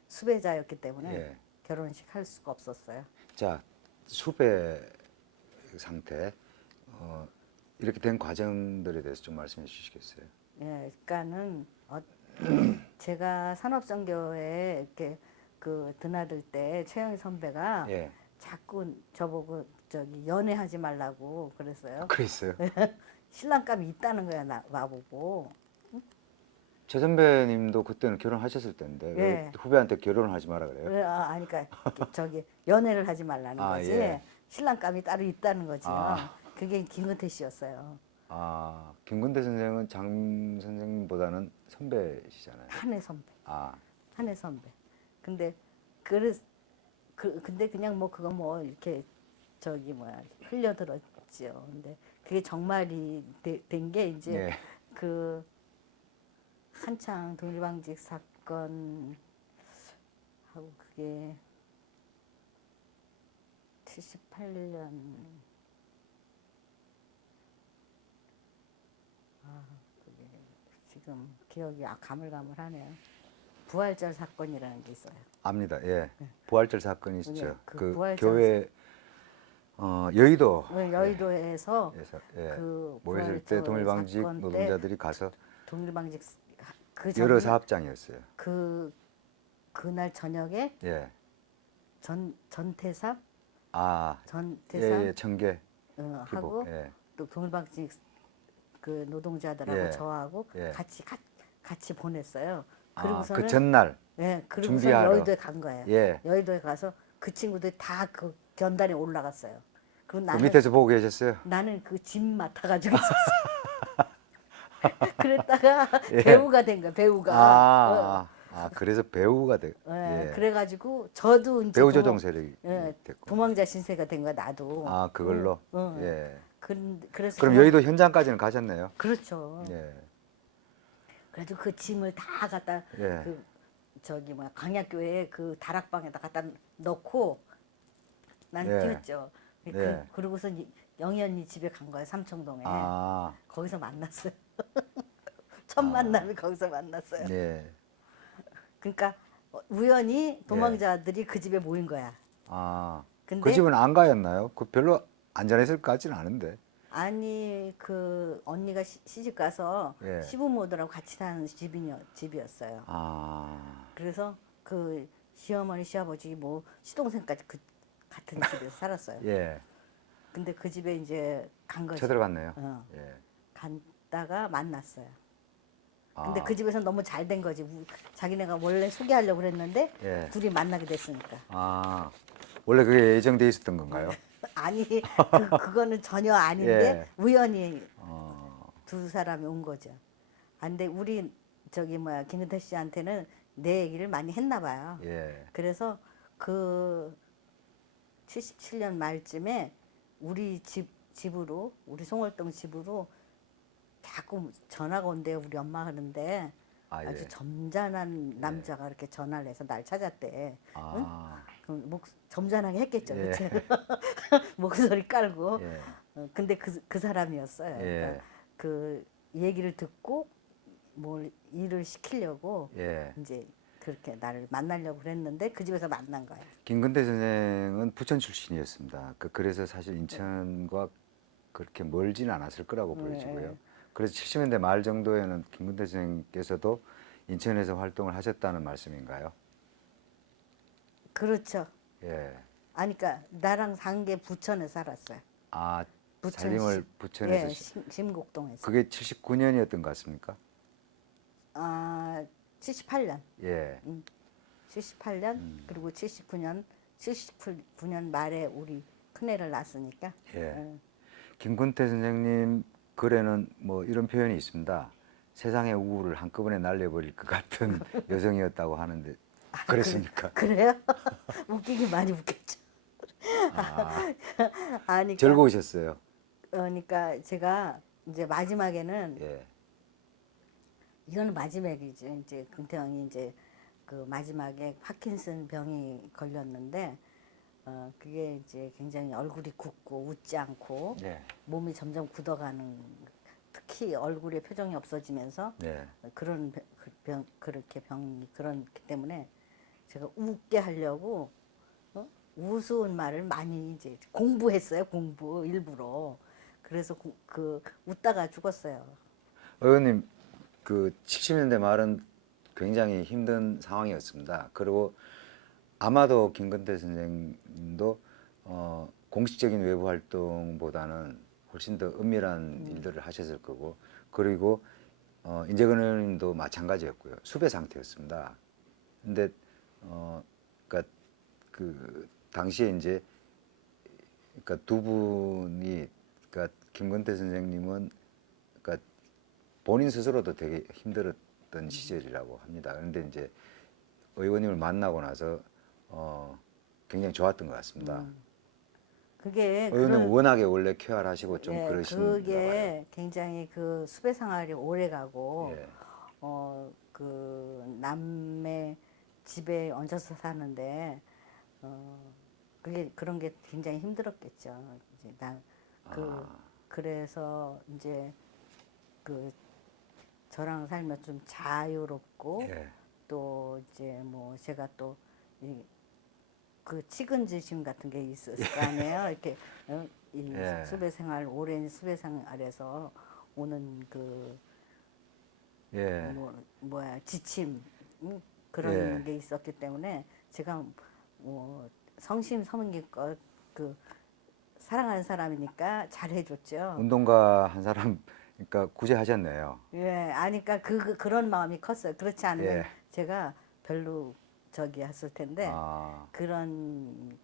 수배자였기 때문에 예. 결혼식 할 수가 없었어요. 자, 수배 상태 이렇게 된 과정들에 대해서 좀 말씀해 주시겠어요? 예, 그러니까는 제가 산업선교에 이렇게 그 드나들 때 최영희 선배가 예. 자꾸 저보고 저기 연애하지 말라고 그랬어요. 그랬어요. 신랑감이 있다는 거야 나보고. 최 선배님도 그때는 결혼하셨을 때인데 왜 예. 후배한테 결혼을 하지 마라 그래요? 아니 그러니까 저기 연애를 하지 말라는 아, 거지. 예. 신랑감이 따로 있다는 거지요. 아. 그게 김근태 씨였어요. 아, 김근대 선생은 장 선생님보다는 선배시잖아요. 한해 선배. 아, 한해 선배. 근데 근데 그냥 뭐 그거 뭐 이렇게 저기 뭐야 흘려들었죠. 근데 그게 정말이 된 게 이제 예. 그 한창 동일방직 사건 하고 그게 78년 그게 지금 기억이 가물가물하네요. 부활절 사건이라는 게 있어요. 압니다. 예. 부활절 사건이 있죠. 그 그 부활절 교회 여의도 여의도에서 에서 예. 그 모였을 때 부활절 동일방직 사건 때 노동자들이 가서 동일방직 그 여러 전날 사업장이었어요. 그날 저녁에 예. 전태사 아, 전태사 예, 청계 하고 피복. 예. 또 동일방직 그 노동자들하고 예. 저하고 예. 같이 보냈어요. 아, 그리고서는 그 전날 그리고서 준비하러. 여의도에 간 거예요. 예. 여의도에 가서 그 친구들이 다 그 견단에 올라갔어요. 그리고 그 밑에서 보고 계셨어요? 나는 그 짐 맡아가지고 있었어요. 그랬다가 예. 배우가 된 거야, 배우가. 그래서 배우가 돼. 예, 예. 그래가지고 저도 이제 배우 조정 세력이 예, 됐고. 도망자 신세가 된 거야, 나도. 아, 그걸로. 응. 예. 그래서 그럼 여의도 현장까지는 가셨네요. 그렇죠. 예. 그래도 그 짐을 다 갖다 예. 그 저기 뭐야 광야교회 그 다락방에다 갖다 넣고 난 예. 뛰었죠. 예. 그러고서 영희 언니 집에 간 거예요, 삼청동에. 아, 거기서 만났어요. 첫 만남이 거기서 만났어요. 예. 그러니까 우연히 도망자들이 그 집에 모인 거야. 아, 근데 그 집은 안가였나요? 그 별로 안전했을 것 같지는 않은데. 아니 그 언니가 시집 가서 예. 시부모들하고 같이 사는 집이었어요. 아, 그래서 그 시어머니 시아버지 뭐 시동생까지 그 같은 집에서 살았어요. 예. 근데 그 집에 이제 간 거지. 쳐들어갔네요. 어, 예. 갔다가 만났어요. 근데 아, 그 집에서 너무 잘 된 거지. 자기네가 원래 소개하려고 그랬는데 예. 둘이 만나게 됐으니까. 아, 원래 그게 예정돼 있었던 건가요? 아니 그거는 전혀 아닌데 예. 우연히 어, 두 사람이 온 거죠. 아, 근데 우리 저기 뭐야 김근태 씨한테는 내 얘기를 많이 했나 봐요. 예. 그래서 그 77년 말쯤에 우리 집으로 우리 송월동 집으로 자꾸 전화가 온대요. 우리 엄마 하는데 아, 예. 아주 점잖은 남자가 이렇게 전화를 해서 날 찾았대. 응? 아, 그럼 점잖하게 했겠죠. 예. 그치? 목소리 깔고. 예. 근데 그 사람이었어요. 예. 그러니까 그 얘기를 듣고 뭘 일을 시키려고 예. 이제 그렇게 나를 만나려고 그랬는데 그 집에서 만난 거야. 김근태 선생은 부천 출신이었습니다. 그래서 사실 인천과 그렇게 멀지는 않았을 거라고 보여지고요. 네. 그래서 70년대 말 정도에는 김근태 선생께서도 인천에서 활동을 하셨다는 말씀인가요? 그렇죠. 예. 아니 그러니까 나랑 산 게 부천에 살았어요. 아, 부천 살림을 부천에서 예, 심곡동에서. 그게 79년이었던 것 같습니까? 아, 78년. 예. 78년 그리고 79년 말에 우리 큰애를 낳았으니까. 예. 김근태 선생님 글에는 뭐 이런 표현이 있습니다. 세상의 우울을 한꺼번에 날려버릴 것 같은 여성이었다고 하는데 그랬습니까? 그래요? 웃기긴 많이 웃겼죠. 아, 아니, 즐거우셨어요. 그러니까 제가 이제 마지막에는 예. 이거는 마지막이지. 이제 금태형이 이제 그 마지막에 파킨슨 병이 걸렸는데 그게 이제 굉장히 얼굴이 굽고 웃지 않고 예. 몸이 점점 굳어가는 특히 얼굴에 표정이 없어지면서 예. 그런 그렇게 병이 그렇기 때문에 제가 웃게 하려고 우스운 말을 많이 이제 공부했어요. 공부 일부러. 그래서 그 웃다가 죽었어요. 의원님, 그 70년대 말은 굉장히 힘든 상황이었습니다. 그리고 아마도 김근태 선생님도 공식적인 외부 활동보다는 훨씬 더 은밀한 일들을 하셨을 거고, 그리고 인재근 의원님도 마찬가지였고요. 수배 상태였습니다. 근데 그러니까 그 당시에 이제 그러니까 두 분이 그러니까 김근태 선생님은 그러니까 본인 스스로도 되게 힘들었던 시절이라고 합니다. 그런데 이제 의원님을 만나고 나서 굉장히 좋았던 것 같습니다. 그게 의원님 워낙에 원래 쾌활하시고 좀 예, 그러신가 봐요. 그게 굉장히 그 수배 생활이 오래 가고 예. 그 남의 집에 얹혀서 사는데 그게 그런 게 굉장히 힘들었겠죠. 이제 그래서 이제 그 저랑 살면 좀 자유롭고 예. 또 이제 뭐 제가 또 그 측은지심 같은 게 있었을 거 아니에요. 이렇게 이 예. 수배 생활 오랜 수배 생활에서 오는 그 예. 뭐야 지침 그런 예. 게 있었기 때문에 제가 뭐 성심성의껏 그 사랑하는 사람이니까 잘해줬죠. 운동가 한 사람 그러니까 구제하셨네요. 예, 아니까 그런 마음이 컸어요. 그렇지 않으면 예. 제가 별로 저기 했을 텐데 아, 그런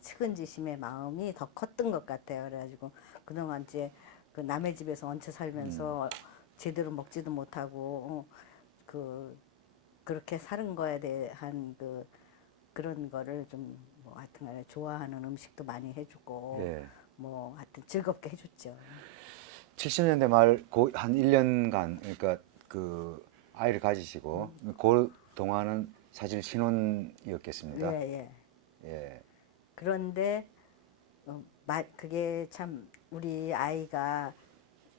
측은지심의 마음이 더 컸던 것 같아요. 그래가지고 그동안 이제 그 남의 집에서 얹혀 살면서 제대로 먹지도 못하고 그렇게 사는 거에 대한 그런 거를 좀 뭐 하여튼간에 좋아하는 음식도 많이 해주고 예. 뭐 하여튼 즐겁게 해줬죠. 70년대 말 한 1년간 그러니까 그 아이를 가지시고 그 동안은 사실 신혼이었겠습니다. 예, 예. 예. 그런데 그게 참 우리 아이가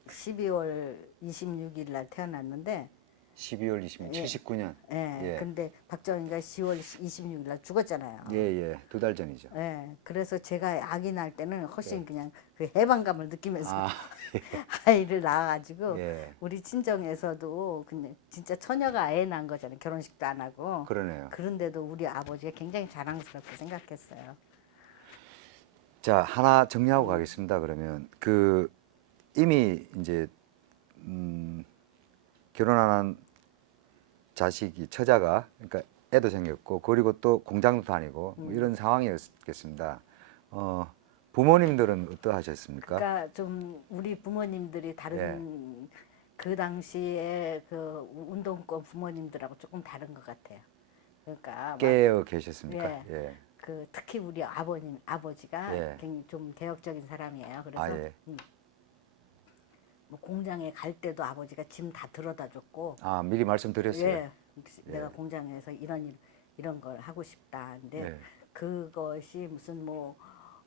12월 26일 날 태어났는데 12월 20일 예. 79년. 예. 예. 근데 박정희가 10월 26일 날 죽었잖아요. 예, 예. 2달 전이죠. 예. 그래서 제가 아기 낳을 때는 훨씬 예. 그냥 그 해방감을 느끼면서 아, 아이를 낳아가지고 예. 우리 친정에서도 그냥 진짜 처녀가 애 낳은 거잖아요. 결혼식도 안 하고. 그러네요. 그런데도 우리 아버지가 굉장히 자랑스럽게 생각했어요. 자, 하나 정리하고 가겠습니다. 그러면 그 이미 이제 결혼 안 한 자식이 처자가 그러니까 애도 생겼고 그리고 또 공장도 다니고 뭐 이런 상황이었겠습니다. 부모님들은 어떠하셨습니까? 그러니까 좀 우리 부모님들이 다른 그 당시에 그 운동권 부모님들하고 조금 다른 것 같아요. 그러니까 막 깨어 계셨습니까? 예. 예. 그 특히 우리 아버지가 예. 굉장히 좀 대역적인 사람이에요. 그래서 아, 예. 뭐 공장에 갈 때도 아버지가 짐 다 들어다 줬고, 아, 미리 말씀드렸어요. 예, 내가 공장에서 이런 걸 하고 싶다. 근데 예. 그것이 무슨 뭐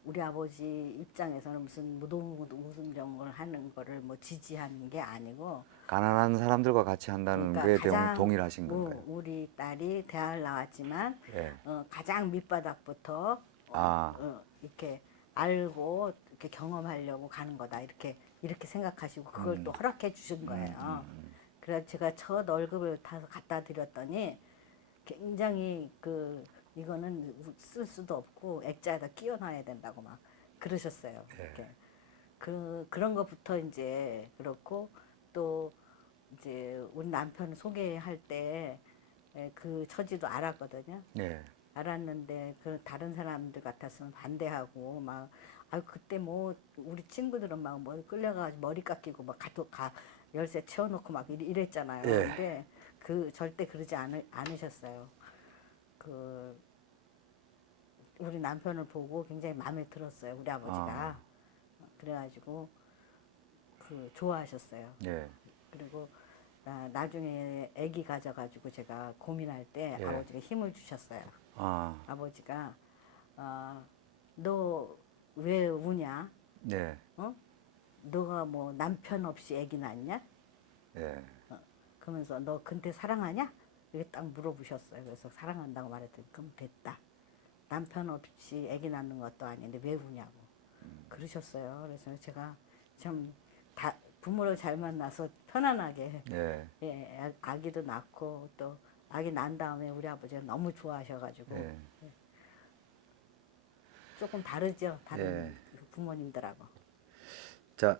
우리 아버지 입장에서는 무슨 무동무승정을 하는 거를 뭐 지지하는 게 아니고, 가난한 사람들과 같이 한다는 그러니까 거에 대해 가장 동일하신 건가요? 우리 딸이 대학을 나왔지만 예. 가장 밑바닥부터 이렇게 알고 이렇게 경험하려고 가는 거다. 이렇게 생각하시고 그걸 또 허락해 주신 거예요. 그래서 제가 첫 월급을 타서 갖다 드렸더니 굉장히 이거는 쓸 수도 없고 액자에다 끼워놔야 된다고 막 그러셨어요. 이렇게. 그런 것부터 이제 그렇고 또 이제 우리 남편 소개할 때 그 처지도 알았거든요. 예. 알았는데 그 다른 사람들 같았으면 반대하고 막 그때 뭐 우리 친구들은 막 뭐 끌려가지고 머리 깎이고 막 열쇠 채워놓고 막 이랬잖아요. 예. 근데 절대 그러지 않으셨어요. 우리 남편을 보고 굉장히 마음에 들었어요. 우리 아버지가. 그래가지고 좋아하셨어요. 예. 그리고 나중에 아기 가져가지고 제가 고민할 때 예. 아버지가 힘을 주셨어요. 아, 아버지가 너 왜 우냐? 네. 너가 뭐 남편 없이 아기 낳냐? 예. 그러면서 너 근데 사랑하냐? 이렇게 딱 물어보셨어요. 그래서 사랑한다고 말했더니 그럼 됐다. 남편 없이 아기 낳는 것도 아닌데 왜 우냐고 그러셨어요. 그래서 제가 참 부모를 잘 만나서 편안하게 예. 아기도 낳고 또 아기 낳은 다음에 우리 아버지가 너무 좋아하셔가지고 예. 조금 다르죠. 다른 예. 부모님들하고. 자,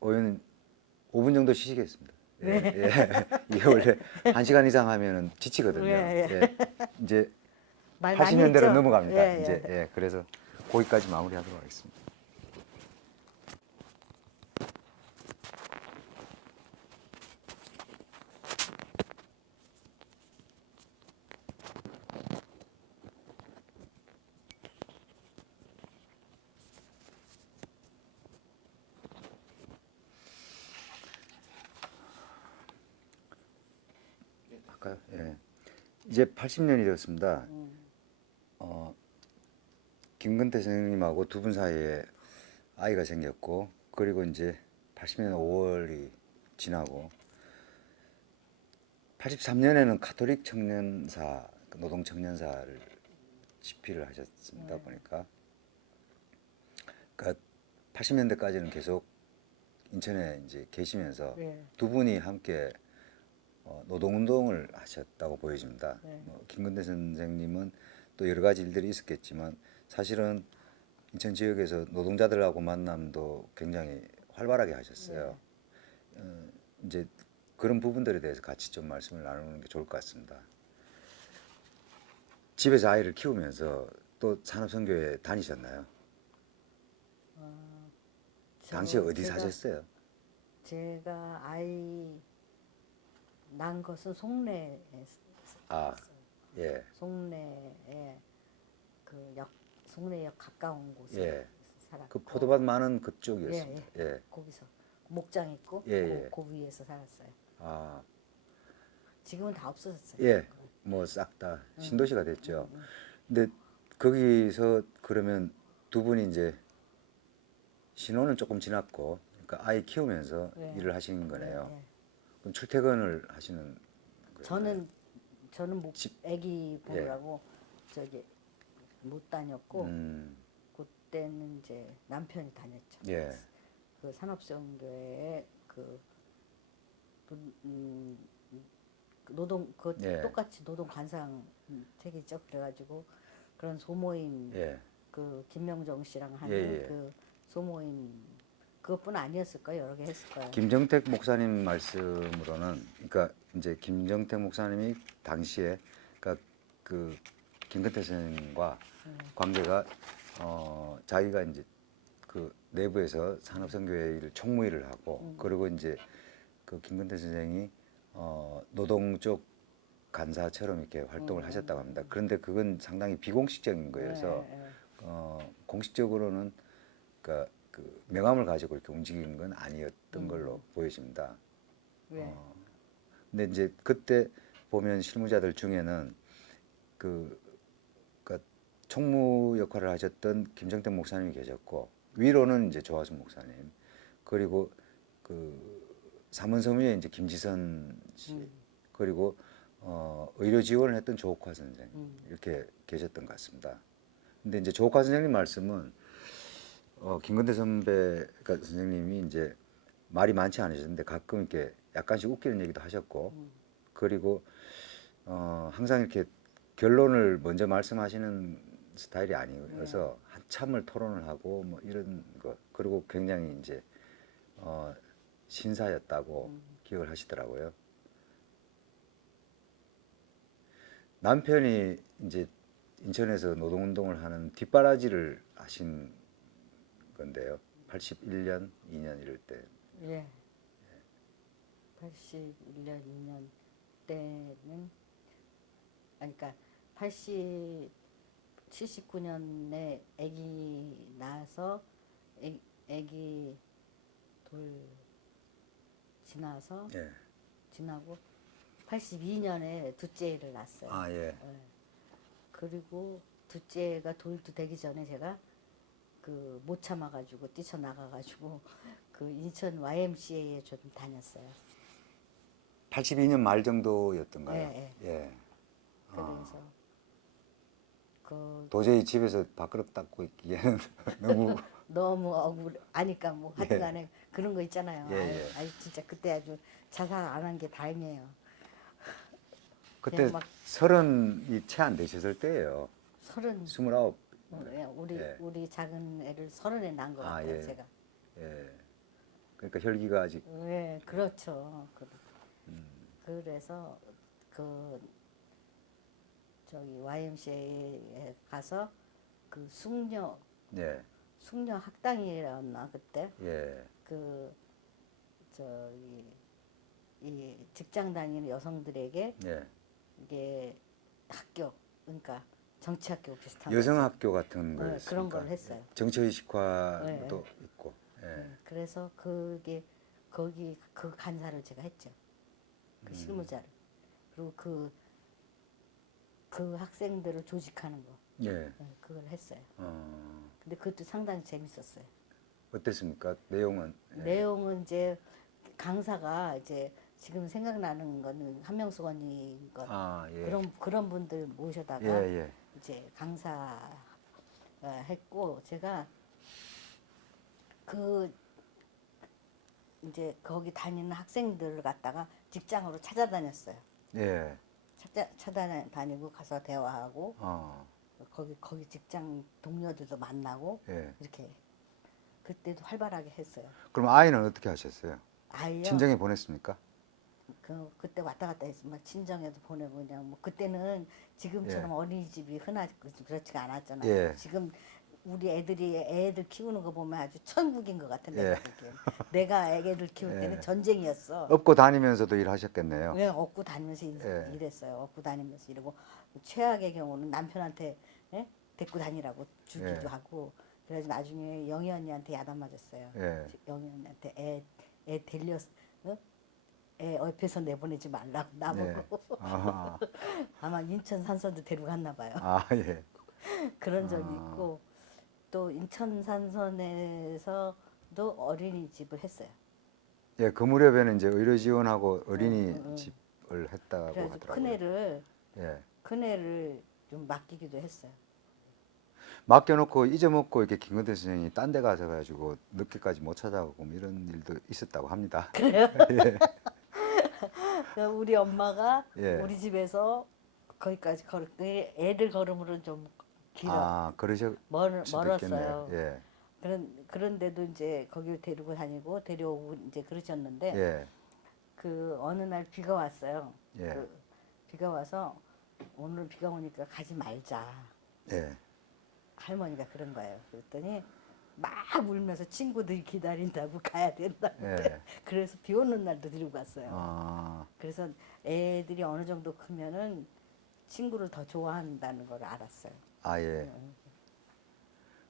의원님 5분 정도 쉬시겠습니다. 예. 예. 이게 원래 1시간 이상 하면은 지치거든요. 예. 이제 말 많이 80년대로 했죠? 넘어갑니다. 예, 이제 예. 그래서 거기까지 마무리하도록 하겠습니다. 할까요? 예. 이제 80년이 되었습니다. 김근태 선생님하고 두 분 사이에 아이가 생겼고, 그리고 이제 80년 5월이 지나고, 83년에는 가톨릭 청년사, 노동 청년사를 집필을 하셨습니다. 보니까. 그러니까 80년대까지는 계속 인천에 이제 계시면서 두 분이 함께 노동운동을 하셨다고 보여집니다. 김근태 선생님은 또 여러 가지 일들이 있었겠지만 사실은 인천 지역에서 노동자들하고 만남도 굉장히 활발하게 하셨어요. 이제 그런 부분들에 대해서 같이 좀 말씀을 나누는 게 좋을 것 같습니다. 집에서 아이를 키우면서 또 산업선교에 다니셨나요? 당시 어디 사셨어요? 제가 아이 난 것은 송내에 아, 예, 송내에 송내역 가까운 곳에 예. 살았고 그 포도밭 많은 그쪽이었습니다. 예. 거기서 목장 있고 그 위에서 살았어요. 아, 지금은 다 없어졌어요. 예. 뭐 싹 다 신도시가 됐죠. 근데 거기서 그러면 두 분이 이제 신혼은 조금 지났고, 그러니까 아이 키우면서 일을 하신 거네요. 그럼 출퇴근을 하시는 거예요? 저는 못, 집- 애기 보느라고 저기 못 다녔고 그때는 이제 남편이 다녔죠. 예. 그 산업수영교회에 그 노동 그 예. 똑같이 노동 관상 책이죠. 그래가지고 그런 소모임 예. 그 김명정 씨랑 하는 예, 예. 그 소모임 그것뿐 아니었을 거예요. 여러 개 했을 거예요. 김정택 목사님 말씀으로는, 그러니까 이제 김정택 목사님이 당시에 그러니까 그 김근태 선생님과 관계가 자기가 이제 그 내부에서 산업선교회를 총무일을 하고 그리고 이제 그 김근태 선생이 노동 쪽 간사처럼 이렇게 활동을 하셨다고 합니다. 그런데 그건 상당히 비공식적인 거여서 공식적으로는 그러니까 그 명함을 가지고 이렇게 움직인 건 아니었던 걸로 보여집니다. 네. 근데 이제 그때 보면 실무자들 중에는 그러니까 총무 역할을 하셨던 김정택 목사님이 계셨고 위로는 이제 조화순 목사님 그리고 그 사문서무에 이제 김지선 씨 그리고 의료 지원을 했던 조옥화 선생 이렇게 계셨던 것 같습니다. 근데 이제 조옥화 선생님 말씀은 김건대 선배 그러니까 선생님이 이제 말이 많지 않으셨는데 가끔 이렇게 약간씩 웃기는 얘기도 하셨고 그리고 항상 이렇게 결론을 먼저 말씀하시는 스타일이 아니어서 한참을 토론을 하고 뭐 이런 거 그리고 굉장히 이제 신사였다고 기억을 하시더라고요. 남편이 이제 인천에서 노동운동을 하는 뒷바라지를 하신 건데요. 81년, 2년 이럴 때. 예. 81년, 2년 때는 아니 그러니까 79년에 아기 낳아서 아기 돌 지나서 예. 지나고 82년에 둘째를 낳았어요. 아 예. 예. 그리고 둘째가 돌도 되기 전에 제가 그 못 참아가지고 뛰쳐나가가지고 그 인천 YMCA에 좀 다녔어요. 82년 말 정도였던가요? 예, 예. 그래서 그 도저히 집에서 밥그릇 닦고 있기에는 너무 너무 아니까 뭐 예. 하여튼간에 그런 거 있잖아요. 예, 예. 아유 진짜 그때 아주 자살 안 한 게 다행이에요. 그때 그냥 막 30이 채 안 되셨을 때예요. 29. 우리 작은 애를 30에 낳은 것 같아요. 예. 제가. 예. 그러니까 혈기가 아직 예, 그렇죠. 그래서 그 저기 YMCA에 가서 그 숙녀 예. 학당이었나 그때 예. 그 저기 이 직장 다니는 여성들에게 예. 이게 학교 그러니까 정치학교 비슷한 여성학교 같은 거죠. 거였으니까. 그런 걸 했어요. 정치의식화도 있고. 예. 그래서 그게 거기 그 간사를 제가 했죠. 그 실무자를. 그리고 그 학생들을 조직하는 거. 예. 그걸 했어요. 근데 그것도 상당히 재밌었어요. 어땠습니까? 내용은? 예. 내용은 이제 강사가 이제 지금 생각나는 거는 한명숙 언니 것 예. 그런 분들 모셔다가 예, 예. 이제 강사 했고 제가 그 이제 거기 다니는 학생들을 갖다가 직장으로 찾아다녔어요. 예. 찾아다니고 가서 대화하고 어. 거기 직장 동료들도 만나고 예. 이렇게 그때도 활발하게 했어요. 그럼 아이는 어떻게 하셨어요? 아이요. 친정에 보냈습니까? 그때 왔다 갔다 했으면 친정에도 보내고 그냥 뭐 그때는 지금처럼 예. 어린이집이 흔하지 그렇지가 않았잖아요. 예. 지금 우리 애들 키우는 거 보면 아주 천국인 것 같은데 예. 내가 애들 키울 때는 예. 전쟁이었어. 업고 다니면서도 일하셨겠네요. 왜 업고 다니면서 예. 일했어요. 업고 다니면서 이러고 최악의 경우는 남편한테 데리고 다니라고 주기도 예. 하고 그래가지고 나중에 영희 언니한테 야단 맞았어요. 예. 영희 언니한테 애 옆에서 내보내지 말라고 나보고 아하. 아마 인천 산선도 데려갔나 봐요. 예. 그런 적이 있고 또 인천 산선에서도 어린이집을 했어요. 예, 그 무렵에는 이제 의료 지원하고 어린이집을 했다고 그래서 하더라고요. 예. 큰애를 좀 맡기기도 했어요. 맡겨놓고 잊어먹고 이렇게 김건태 선생이 딴 데 가서 가지고 늦게까지 못 찾아가고 뭐 이런 일도 있었다고 합니다. 그 우리 엄마가 예. 우리 집에서 거기까지 애들 걸음으로는 좀 길어. 아, 그러실 수도 있겠네요. 멀었어요. 예. 그런데도 이제 거기를 데리고 다니고 데려오고 이제 그러셨는데 예. 그 어느 날 비가 왔어요. 예. 그 비가 와서 오늘 비가 오니까 가지 말자. 예. 할머니가 그런 거예요. 그랬더니 막 울면서 친구들이 기다린다고 가야 된다. 예. 그래서 비 오는 날도 데리고 갔어요. 아, 그래서 애들이 어느 정도 크면은 친구를 더 좋아한다는 걸 알았어요. 아, 예.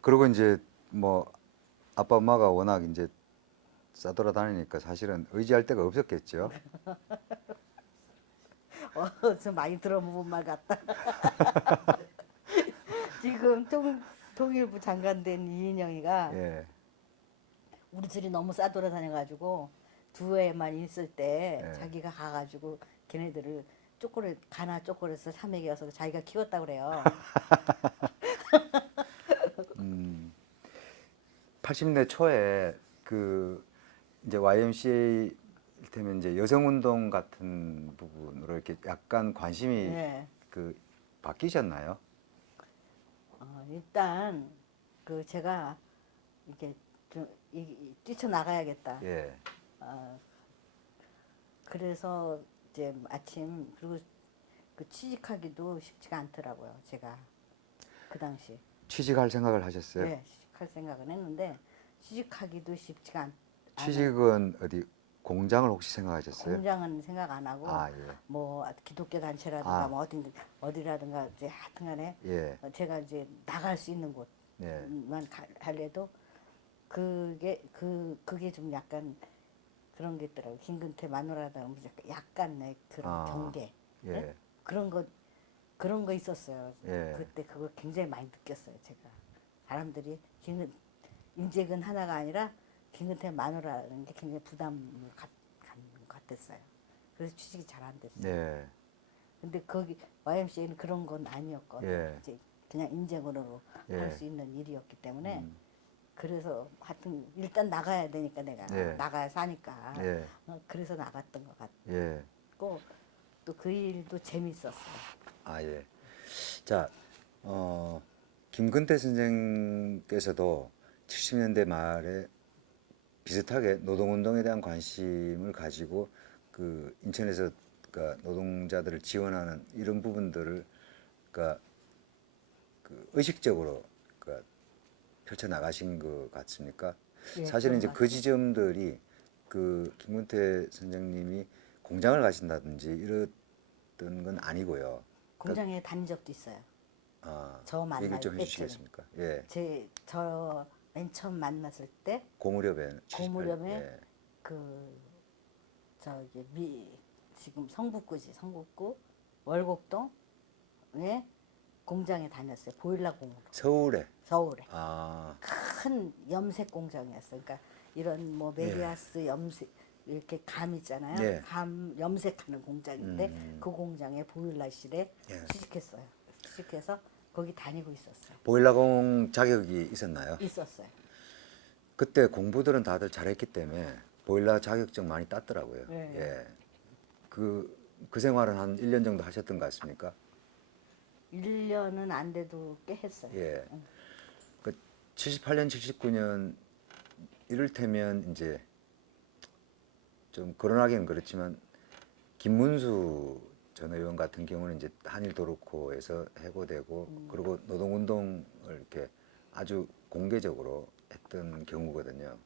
그리고 이제 뭐 아빠 엄마가 워낙 이제 싸돌아다니니까 사실은 의지할 데가 없었겠죠. 좀 많이 들어본 말 같다. 지금 통일부 장관 된 이인영이가 예. 우리 둘이 너무 싸돌아다녀가지고 두 애만 있을 때 예. 자기가 가가지고 걔네들을 가나 초콜릿을 사 먹여서 자기가 키웠다고 그래요. 80대 초에 그 이제 YMCA 되면 이제 여성 운동 같은 부분으로 이렇게 약간 관심이 네. 그 바뀌셨나요? 일단 그 제가 이렇게 좀 뛰쳐나가야겠다. 예. 그래서 이제 마침 그리고 그 취직하기도 쉽지가 않더라고요. 제가 그 당시. 취직할 생각을 하셨어요? 네, 취직할 생각은 했는데 취직하기도 쉽지가 않아요. 취직은 어디 공장을 혹시 생각하셨어요? 공장은 생각 안 하고 아, 예. 뭐 기독교 단체라든가 아. 뭐 어디라든가 이제 하여튼간에 예. 제가 이제 나갈 수 있는 예. 곳만 할래도 그게 좀 약간 그런 게 있더라고. 김근태 마누라다 하면 약간의 그런 아. 경계. 예. 네? 그런 거 있었어요. 예. 그때 그걸 굉장히 많이 느꼈어요. 제가 사람들이 인재근 하나가 아니라 김근태 마누라는 게 굉장히 부담을 갖는 것 같았어요. 그래서 취직이 잘 안 됐어요. 예. 근데 거기 YMCA는 그런 건 아니었거든요. 예. 이제 그냥 인재근으로 예. 할 수 있는 일이었기 때문에 그래서 하여튼 일단 나가야 되니까 내가 예. 나가야 사니까 예. 그래서 나갔던 것 같고 예. 또 그 일도 재밌었어요. 아, 예. 자, 김근태 선생께서도 70년대 말에 비슷하게 노동운동에 대한 관심을 가지고 그 인천에서 그러니까 노동자들을 지원하는 이런 부분들을 그러니까 그 의식적으로 그러니까 펼쳐 나가신 것 같습니까? 예, 사실은 이제 그런 것 그 지점들이 그 김근태 선생님이 공장을 가신다든지 이랬던 건 아니고요. 공장에 다닌 적도 있어요. 저 만날 얘기를 좀 때쯤에. 해주시겠습니까? 예. 저 맨 처음 만났을 때 고무렵에 고무렵에 그 저기 지금 성북구 월곡동에 공장에 다녔어요. 보일러 공으로. 서울에. 서울에. 아, 큰 염색 공장이었어요. 그러니까 이런 뭐 메리아스 염색 이렇게 감 있잖아요. 예. 감 염색하는 공장인데 그 공장의 보일러실에 예. 취직했어요. 취직해서 거기 다니고 있었어요. 보일러공 자격이 있었나요? 있었어요. 그때 공부들은 다들 잘했기 때문에 보일러 자격증 많이 땄더라고요. 네. 예. 그 생활은 한 1년 정도 하셨던 것 같습니까? 1년은 안 돼도 꽤 했어요. 예. 그 78년, 79년 이를테면 이제 좀 거론하기는 그렇지만 김문수 전 의원 같은 경우는 이제 한일도로코에서 해고되고 그리고 노동운동을 이렇게 아주 공개적으로 했던 경우거든요.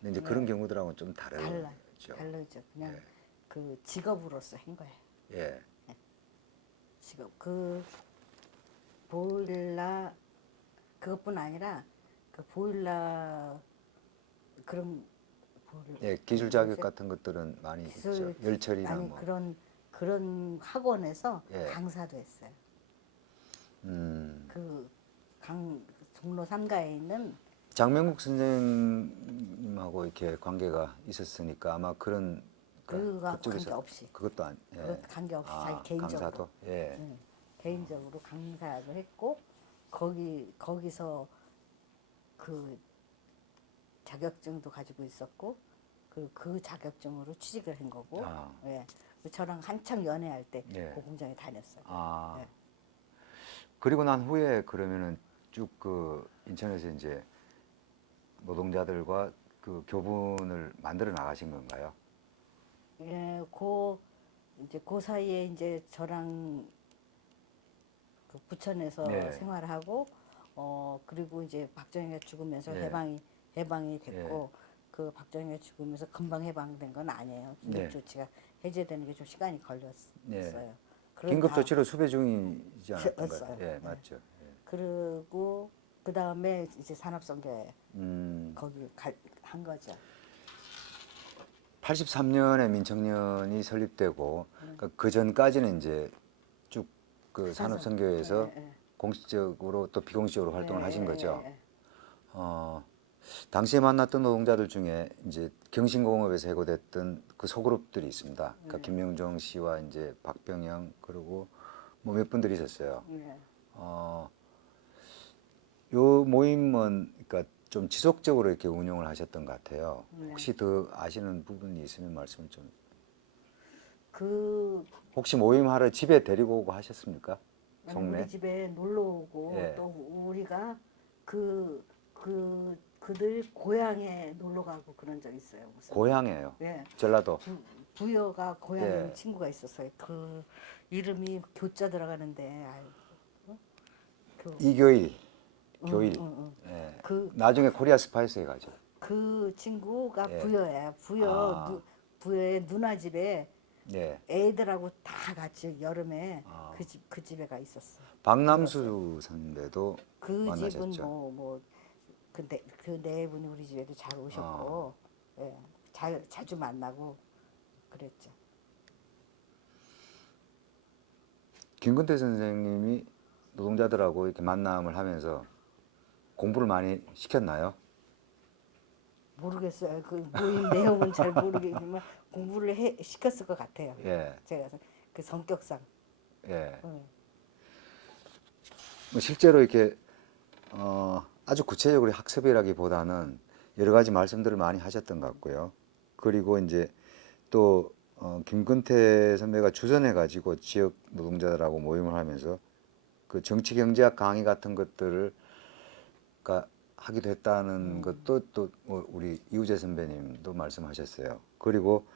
근데 이제 그런 경우들하고는 좀 다르죠. 다르죠. 그냥 예. 그 직업으로서 한 거예요. 예. 직업. 그 보일러 그것뿐 아니라 그 보일러 그런 예, 기술 자격 같은 것들은 많이 있죠. 열처리나 아니 뭐. 그런 학원에서 예. 강사도 했어요. 음. 그 종로 3가에 있는 장명국 선생님하고 이렇게 관계가 있었으니까 아마 그런 그가 그쪽에서 관계없이. 그것도 예. 그것 관계없이 자기 개인적으로. 강사도 예. 응. 개인적으로 강사를 했고 거기서 그 자격증도 가지고 있었고 그 자격증으로 취직을 한 거고 아. 예. 저랑 한창 연애할 때 예. 그 공장에 다녔어요. 아. 예. 그리고 난 후에 그러면은 쭉 그 인천에서 이제 노동자들과 그 교분을 만들어 나가신 건가요? 예, 이제 그 사이에 이제 저랑 그 부천에서 네. 생활하고 그리고 이제 박정희가 죽으면서 예. 해방이 됐고 그 박정희가 죽으면서 금방 해방된 건 아니에요. 긴급 네. 조치가 해제되는 게 좀 시간이 걸렸어요. 네. 그런 긴급 다- 조치로 수배 중이지 않았던가요? 었어요. 예, 네. 맞죠. 예. 그리고 그 다음에 이제 산업선교에 음. 거기 한 거죠. 83년에 민청년이 설립되고 그 전까지는 이제 쭉 그 산업선교에서 예, 예. 공식적으로 또 비공식적으로 활동을 예, 하신 예, 거죠. 예, 예. 어, 당시에 만났던 노동자들 중에 이제 경신공업에서 해고됐던 그 소그룹들이 있습니다. 그러니까 김명종 씨와 이제 박병영 그리고 뭐 몇 분들이 있었어요. 예. 어, 요 모임은 그러니까 좀 지속적으로 이렇게 운영을 하셨던 것 같아요. 혹시 더 아시는 부분이 있으면 말씀을 좀. 그 혹시 모임하러 집에 데리고 오고 하셨습니까? 아니, 동네? 우리 집에 놀러 오고 예. 또 우리가 그들 고향에 놀러 가고 그런 적 있어요. 무슨. 고향이에요. 예. 전라도. 부여가 고향에 예. 친구가 있었어요. 그 이름이 교자 들어가는데 아유, 이교일, 응, 교일. 응, 응. 예. 그, 나중에 코리아 스파이스에 가죠. 그 친구가 예. 부여야. 아. 부여의 누나 집에 예. 애들하고 다 같이 여름에 아. 그 집에 가 있었어. 박남수 선배도 그 집은 만나셨죠. 근데 그 네 분이 우리 집에도 잘 오셨고, 예, 자주 만나고 그랬죠. 김근태 선생님이 노동자들하고 이렇게 만남을 하면서 공부를 많이 시켰나요? 모르겠어요. 그 모임 내용은 잘 모르겠지만 공부를 시켰을 것 같아요. 예. 제가 그 성격상. 예. 응. 뭐 실제로 이렇게 아주 구체적으로 학습이라기보다는 여러 가지 말씀들을 많이 하셨던 것 같고요. 그리고 이제 또 김근태 선배가 주선해 가지고 지역 노동자들하고 모임을 하면서 그 정치 경제학 강의 같은 것들을 하기도 했다는 것도 또뭐 우리 이우재 선배님도 말씀하셨어요. 그리고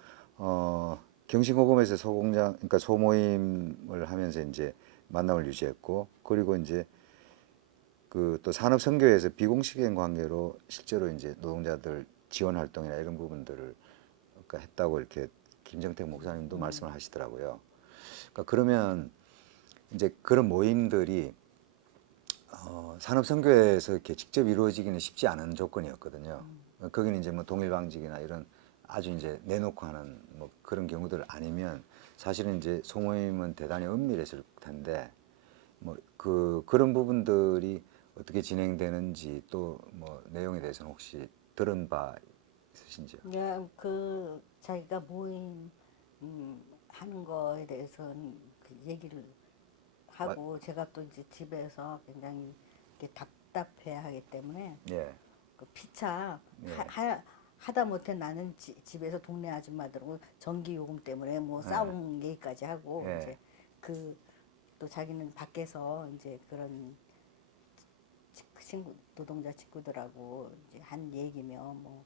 경신고검에서 소공장 그러니까 소모임을 하면서 이제 만남을 유지했고 그리고 이제 그 또 산업선교에서 비공식적인 관계로 실제로 이제 노동자들 지원 활동이나 이런 부분들을 했다고 이렇게 김정택 목사님도 말씀을 하시더라고요. 그러니까 그러면 이제 그런 모임들이 산업선교에서 이렇게 직접 이루어지기는 쉽지 않은 조건이었거든요. 거기는 이제 뭐 동일방직이나 이런 아주 이제 내놓고 하는 뭐 그런 경우들 아니면 사실은 이제 소모임은 대단히 은밀했을 텐데 뭐 그런 부분들이 어떻게 진행되는지 또 뭐 내용에 대해서는 혹시 들은 바 있으신지요? 그냥 자기가 모임 하는 거에 대해서는 그 얘기를 하고 제가 또 이제 집에서 굉장히 이렇게 답답해하기 때문에 예, 그 피차 예. 하다 못해 나는 집에서 동네 아줌마들하고 전기 요금 때문에 뭐 싸운 얘기까지 하고 예. 이제 또 자기는 밖에서 이제 그런 노동자 친구들하고 이제 한 얘기며 뭐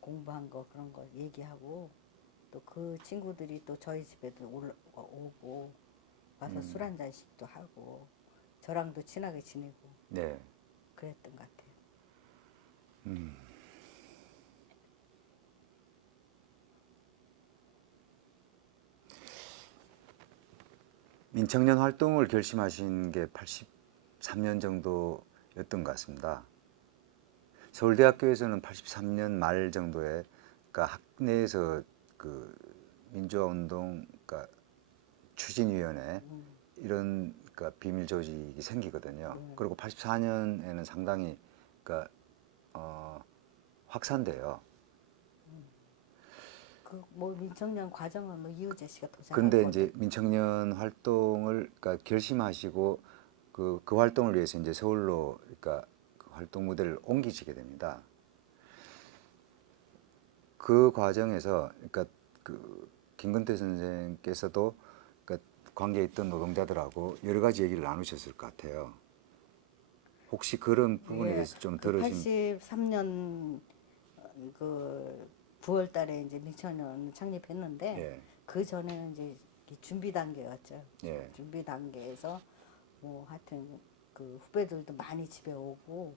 공부한 거 그런 거 얘기하고 또 그 친구들이 또 저희 집에도 오고 와서 술 한 잔씩도 하고 저랑도 친하게 지내고 네. 그랬던 것 같아요. 민청년 활동을 결심하신 게 83년 정도였던 것 같습니다. 서울대학교에서는 83년 말 정도에 그러니까 학내에서 그 민주화운동 그러니까 추진위원회 이런 그러니까 비밀 조직이 생기거든요. 그리고 84년에는 상당히 그러니까 확산돼요. 그 뭐 민청년 과정은 뭐 이우재 씨가 도장을 그런데 이제 민청년 활동을 그러니까 결심하시고 그 활동을 위해서 이제 서울로 그러니까 그 활동 무대를 옮기시게 됩니다. 그 과정에서 그러니까 그 김근태 선생께서도 그러니까 관계에 있던 노동자들하고 여러 가지 얘기를 나누셨을 것 같아요. 혹시 그런 부분에 대해서 좀 그 들으신 83년 그 9월 달에 이제 민청년 창립했는데 예. 그 전에는 이제 이 준비 단계였죠. 예. 준비 단계에서 뭐 하여튼 그 후배들도 많이 집에 오고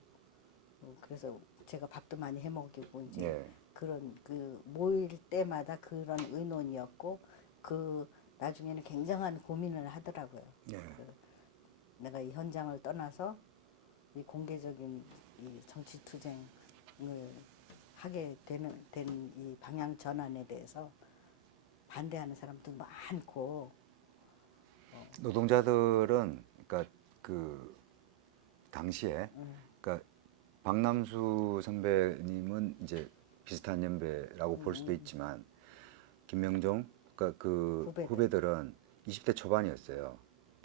그래서 제가 밥도 많이 해 먹이고 이제 예. 그런 그 모일 때마다 그런 의논이었고 그 나중에는 굉장한 고민을 하더라고요. 예. 그 내가 이 현장을 떠나서 이 공개적인 이 정치 투쟁을 하게 되는 된 이 방향 전환에 대해서 반대하는 사람도 많고 노동자들은 그러니까 그 당시에 그러니까 박남수 선배님은 이제 비슷한 연배라고 볼 수도 있지만 김명종 그러니까 그 후배들. 후배들은 20대 초반이었어요.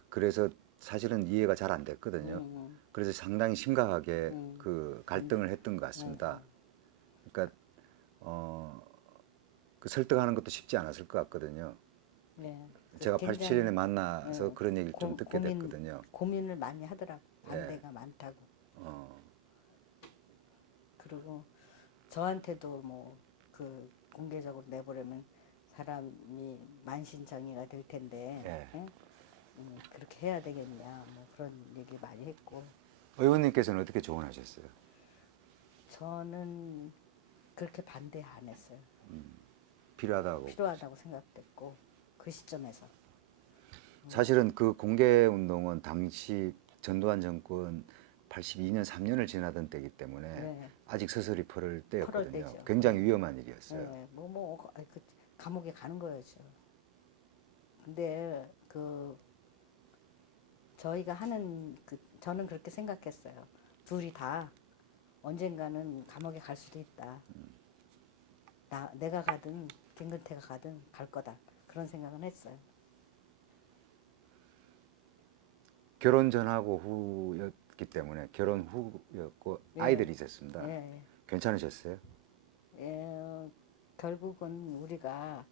그래서 사실은 이해가 잘 안 됐거든요. 그래서 상당히 심각하게 그 갈등을 했던 것 같습니다. 그러니까 그 설득하는 것도 쉽지 않았을 것 같거든요. 네. 제가 굉장히, 87년에 만나서 예, 그런 얘기를 좀 듣게 됐거든요. 고민을 많이 하더라고. 예. 반대가 많다고. 어, 그리고 저한테도 뭐 그 공개적으로 내보려면 사람이 만신창이가 될 텐데 예. 예? 그렇게 해야 되겠냐 뭐 그런 얘기 많이 했고 의원님께서는 어떻게 조언하셨어요? 저는 그렇게 반대 안 했어요. 필요하다고. 필요하다고 생각됐고 그 시점에서 사실은 그 공개 운동은 당시 전두환 정권 82년 3년을 지나던 때이기 때문에 네. 아직 서서히 펄을 때였거든요. 때죠. 굉장히 위험한 일이었어요. 예, 그 감옥에 가는 거였죠. 근데 그 저희가 하는 그 저는 그렇게 생각했어요. 둘이 다 언젠가는 감옥에 갈 수도 있다. 내가 가든 김근태가 가든 갈 거다. 그런 생각은 했어요. 결혼 전하고 후였기 때문에 결혼 후였고 예. 아이들이 있었습니다. 예, 괜찮으셨어요? 결국은 우리가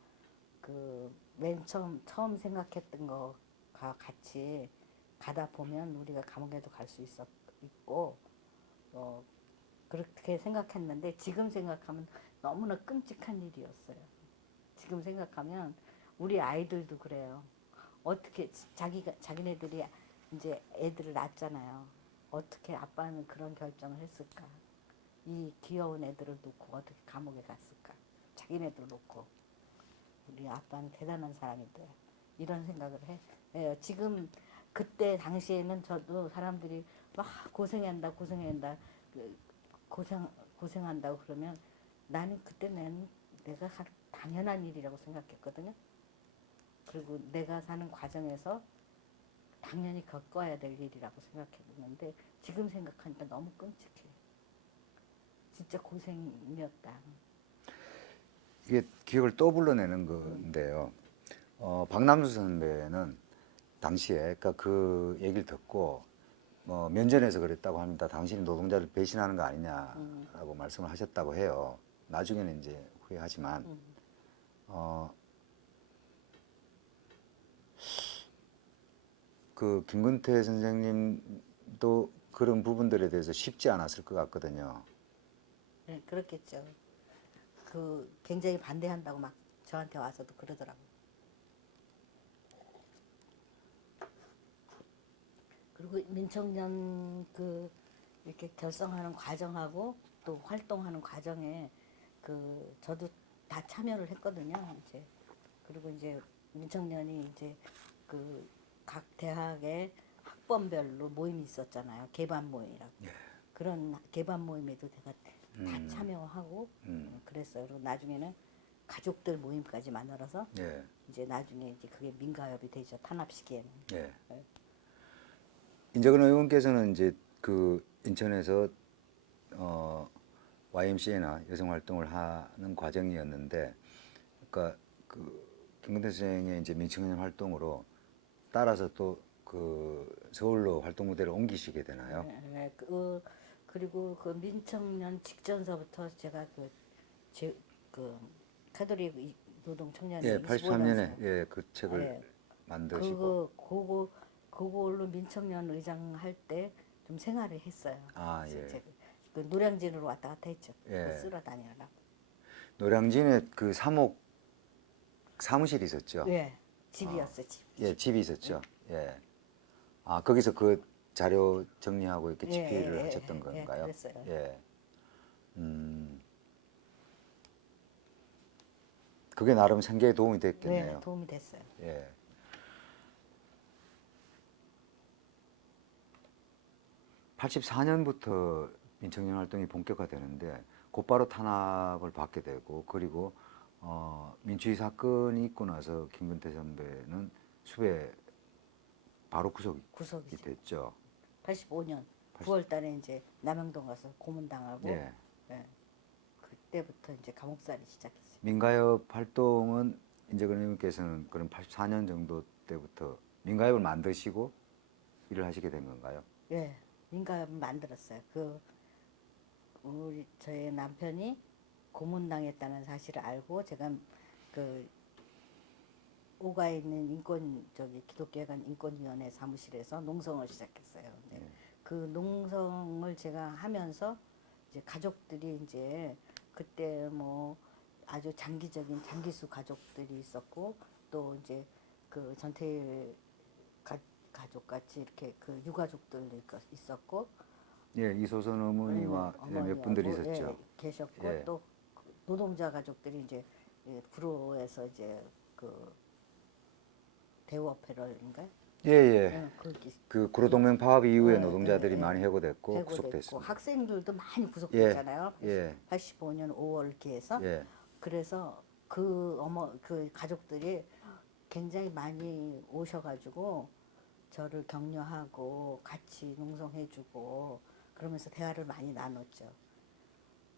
그 맨 처음 생각했던 거가 같이 가다 보면 우리가 감옥에도 갈 수 있고 그렇게 생각했는데 지금 생각하면 너무나 끔찍한 일이었어요. 지금 생각하면 우리 아이들도 그래요. 어떻게 자기네들이 이제 애들을 낳잖아요. 어떻게 아빠는 그런 결정을 했을까? 이 귀여운 애들을 놓고 어떻게 감옥에 갔을까? 자기네들 놓고 우리 아빠는 대단한 사람이다. 이런 생각을 해요. 지금 그때 당시에는 저도 사람들이 막 고생한다 그 고생한다고 그러면 나는 그때는 내가 당연한 일이라고 생각했거든요. 그리고 내가 사는 과정에서 당연히 겪어야 될 일이라고 생각했는데 지금 생각하니까 너무 끔찍해. 진짜 고생이었다. 이게 기억을 또 불러내는 건데요. 박남수 선배는 당시에 그러니까 그 얘기를 듣고 면전에서 그랬다고 합니다. 당신이 노동자를 배신하는 거 아니냐라고 말씀을 하셨다고 해요. 나중에는 이제 후회하지만 그 김근태 선생님도 그런 부분들에 대해서 쉽지 않았을 것 같거든요. 네, 그렇겠죠. 그 굉장히 반대한다고 막 저한테 와서도 그러더라고요. 그리고 민청년 그 이렇게 결성하는 과정하고 또 활동하는 과정에 그 저도 다 참여를 했거든요. 이제 그리고 이제 민청년이 이제 그 각 대학의 학번별로 모임이 있었잖아요. 개반 모임이라고. 그런 개반 모임에도 제가 다 참여하고 그랬어요. 그리고 나중에는 가족들 모임까지 만들어서 예, 이제 나중에 이제 그게 민가협이 되죠. 탄압 시기에는. 예. 인재근 의원께서는 이제 그 인천에서 YMCA나 여성 활동을 하는 과정이었는데, 그러니까 그 김근태 선생의 이제 민청년 활동으로 따라서 또 그 서울로 활동 무대를 옮기시게 되나요? 네, 그리고 그 민청년 직전서부터 제가 그 카톨릭 노동 청년회 예, 83년에 25년생 예, 그 책을 예, 만드시고 그걸로 민청년 의장 할 때 좀 생활을 했어요. 아, 그래서 예. 제가 그 노량진으로 왔다 갔다 했죠. 예. 그거 쓸어 다니려고. 노량진에 그 3옥 사무실이 있었죠. 예, 집이었어, 집. 예, 집이 있었죠. 예. 아, 거기서 그 자료 정리하고 이렇게 예, 집필을 예, 하셨던 예, 건가요? 그랬어요. 예. 그게 나름 생계에 도움이 네, 됐겠네요. 도움이 됐어요. 예. 84년부터 민청년 활동이 본격화되는데 곧바로 탄압을 받게 되고 그리고 민주주의 사건이 있고 나서 김근태 선배는 수배 바로 구속이 구속이죠. 됐죠. 85년 9월 달에 이제 남영동 가서 고문당하고 예. 예, 그때부터 이제 감옥살이 시작했어요. 민가협 활동은 인재근 의원께서는 그럼 84년 정도 때부터 민가협을 만드시고 일을 하시게 된 건가요? 예, 민가협을 만들었어요. 우리 저의 남편이 고문당했다는 사실을 알고 제가 그 오가에 있는 기독교회관 인권위원회 사무실에서 농성을 시작했어요. 네. 그 농성을 제가 하면서 이제 가족들이 이제 그때 뭐 아주 장기적인 장기수 가족들이 있었고 또 이제 그 전태일 가족 같이 이렇게 그 유가족들 있었고 예, 이소선 어머니와 예, 몇 분들이 어머니하고, 있었죠. 예, 계셨고 예. 또 노동자 가족들이 이제 구로에서 이제 그 대우어페럴인가? 예, 예. 거기 그 구로동맹 파업 이후에 예, 노동자들이 예, 예. 많이 해고됐고 해고됐고 구속됐습니다. 학생들도 많이 예, 구속됐잖아요. 예, 85년 5월 기해서 예, 그래서 그 가족들이 굉장히 많이 오셔가지고 저를 격려하고 같이 농성해주고 그러면서 대화를 많이 나눴죠.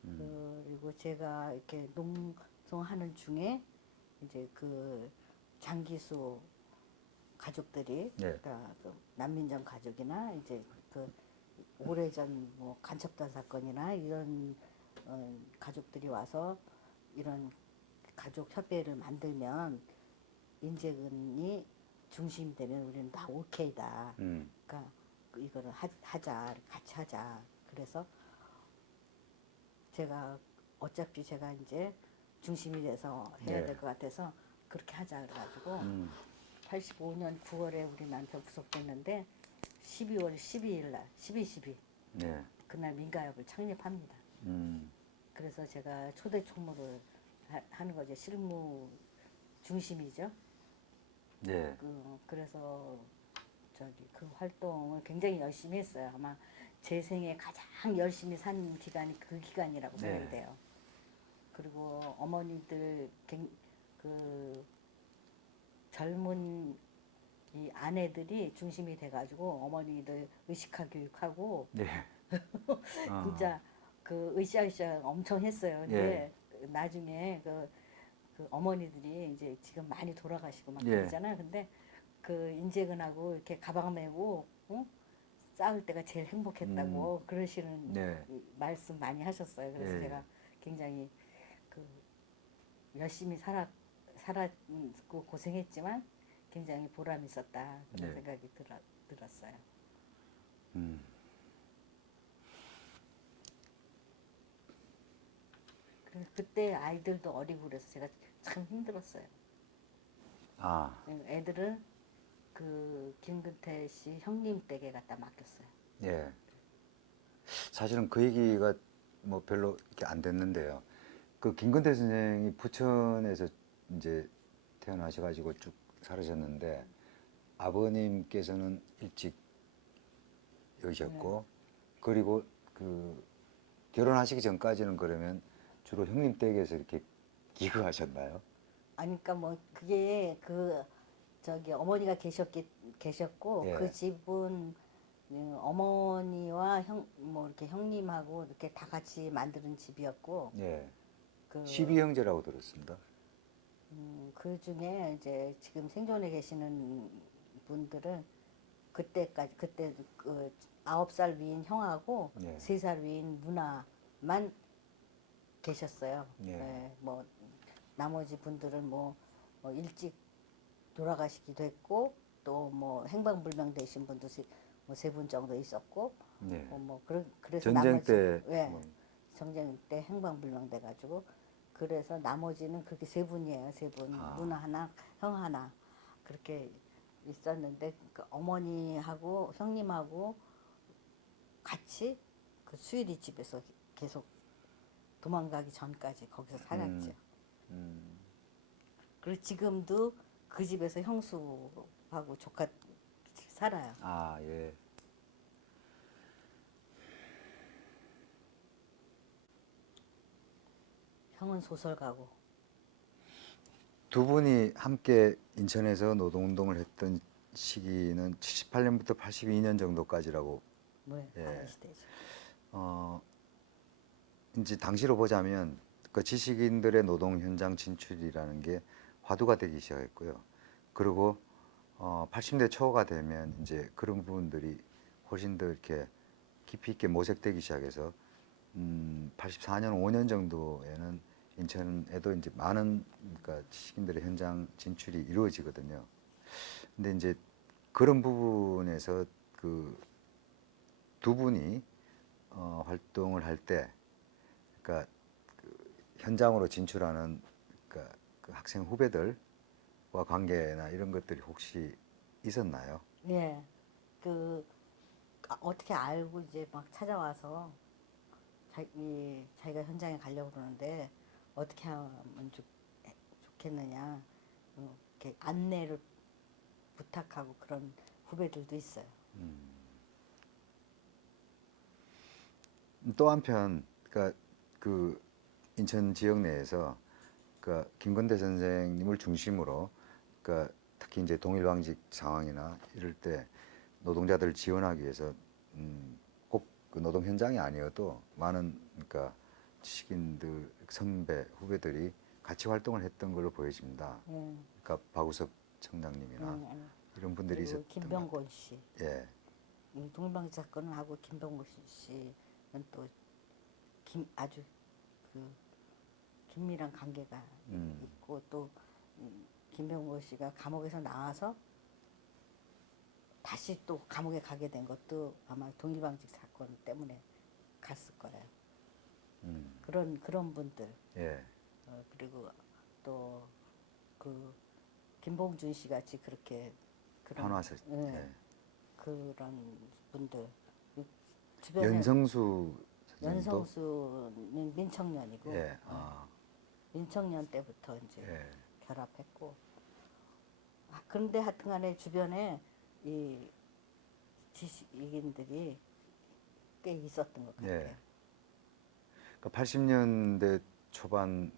그리고 제가 이렇게 농성하는 중에 이제 그 장기수 가족들이 예. 그러니까 그 난민정 가족이나 이제 그 오래전 뭐 간첩단 사건이나 이런 가족들이 와서 이런 가족 협의회를 만들면 인재근이 중심이 되면 우리는 다 오케이다. 그러니까 이거를 하자, 같이 하자. 그래서 제가 어차피 제가 이제 중심이 돼서 해야 네. 될 것 같아서 그렇게 하자 그래가지고 85년 9월에 우리 남편 구속됐는데 12월 12일 날 12 네. 그날 민가협을 창립합니다. 음, 그래서 제가 초대 총무를 하는 거죠. 실무 중심이죠. 네. 그래서 그 활동을 굉장히 열심히 했어요. 아마 제 생에 가장 열심히 산 기간이 그 기간이라고 생각이 돼요. 그리고 어머니들 그 젊은 이 아내들이 중심이 돼가지고 어머니들 의식화 교육하고 네. 진짜 그 으쌰으쌰 엄청 했어요. 근데 나중에 그 어머니들이 이제 지금 많이 돌아가시고 막 예. 그러잖아요. 근데 그 인재근하고 이렇게 가방 메고 싸울 때가 제일 행복했다고 그러시는 네. 말씀 많이 하셨어요. 그래서 예. 제가 굉장히 그 열심히 살았고 고생했지만 굉장히 보람 있었다 그런 네. 생각이 들었어요. 그때 아이들도 어리고 그래서 제가 참 힘들었어요. 아, 애들은 그 김근태 씨 형님 댁에 갖다 맡겼어요. 예. 사실은 그 얘기가 뭐 별로 이렇게 안 됐는데요. 그 김근태 선생이 부천에서 이제 태어나셔가지고 쭉 살으셨는데 아버님께서는 일찍 여기셨고 그리고 그 결혼하시기 전까지는 그러면 주로 형님 댁에서 이렇게 기거하셨나요? 아니 그러니까 뭐 그게 어머니가 계셨고 예. 그 집은 어머니와 형 뭐 이렇게 형님하고 이렇게 다 같이 만드는 집이었고 예. 그 12형제라고 들었습니다. 그 중에 이제 지금 생존해 계시는 분들은 그때까지 그때 그 9살 위인 형하고 예. 3살 위인 누나만 계셨어요. 예. 네, 뭐 나머지 분들은 뭐 일찍 돌아가시기도 했고 또 뭐 행방불명 되신 분도 세 분 정도 있었고 예. 그래서 전쟁 나머지 때 예, 뭐, 전쟁 때 행방불명 돼가지고 그래서 나머지는 그렇게 3분이에요. 3분 아. 누나 하나 형 하나 그렇게 있었는데 그 어머니하고 형님하고 같이 그 수유리 집에서 계속 도망가기 전까지 거기서 살았죠. 음, 그리고 지금도 그 집에서 형수하고 조카 살아요. 아, 예. 형은 소설가고. 두 분이 함께 인천에서 노동운동을 했던 시기는 78년부터 82년 정도까지라고 뭐 예. 아는 시대죠. 이제 당시로 보자면 그 지식인들의 노동 현장 진출이라는 게 화두가 되기 시작했고요. 그리고 80대 초가 되면 이제 그런 부분들이 훨씬 더 이렇게 깊이 있게 모색되기 시작해서 84년 5년 정도에는 인천에도 이제 많은 그러니까 지식인들의 현장 진출이 이루어지거든요. 근데 이제 그런 부분에서 그 두 분이 활동을 할 때, 그러니까 그 현장으로 진출하는 그러니까 그 학생 후배들과 관계나 이런 것들이 혹시 있었나요? 예. 그 어떻게 알고 이제 막 찾아와서 자기가 현장에 가려고 그러는데 어떻게 하면 좋겠느냐 이렇게 안내를 부탁하고 그런 후배들도 있어요. 또 한편, 그러니까 그 인천 지역 내에서 그러니까 김건대 선생님을 중심으로 그러니까 특히 이제 동일방직 상황이나 이럴 때 노동자들을 지원하기 위해서 꼭 그 노동 현장이 아니어도 많은 그러니까 지식인들 선배 후배들이 같이 활동을 했던 걸로 보여집니다. 예. 그러니까 박우석 청장님이나 이런 분들이 그리고 있었던 것 김병곤 씨. 같아요. 예. 이 동일방지 사건을 하고 김병곤 씨는 또 아주 그 긴밀한 관계가 있고 또 김병곤 씨가 감옥에서 나와서 다시 또 감옥에 가게 된 것도 아마 동일방직 사건 때문에 갔을 거예요. 그런 분들 예. 그리고 또 그 김봉준 씨 같이 그렇게 그런 한화서. 예, 예. 그런 분들 주변에 연성수 선생님도. 연성수는 민청년이고 예. 아. 민청년 때부터 이제 예. 결합했고 그런데 하여튼간에 주변에 이 지식인들이 꽤 있었던 것 같아요. 예. 그러니까 80년대 초반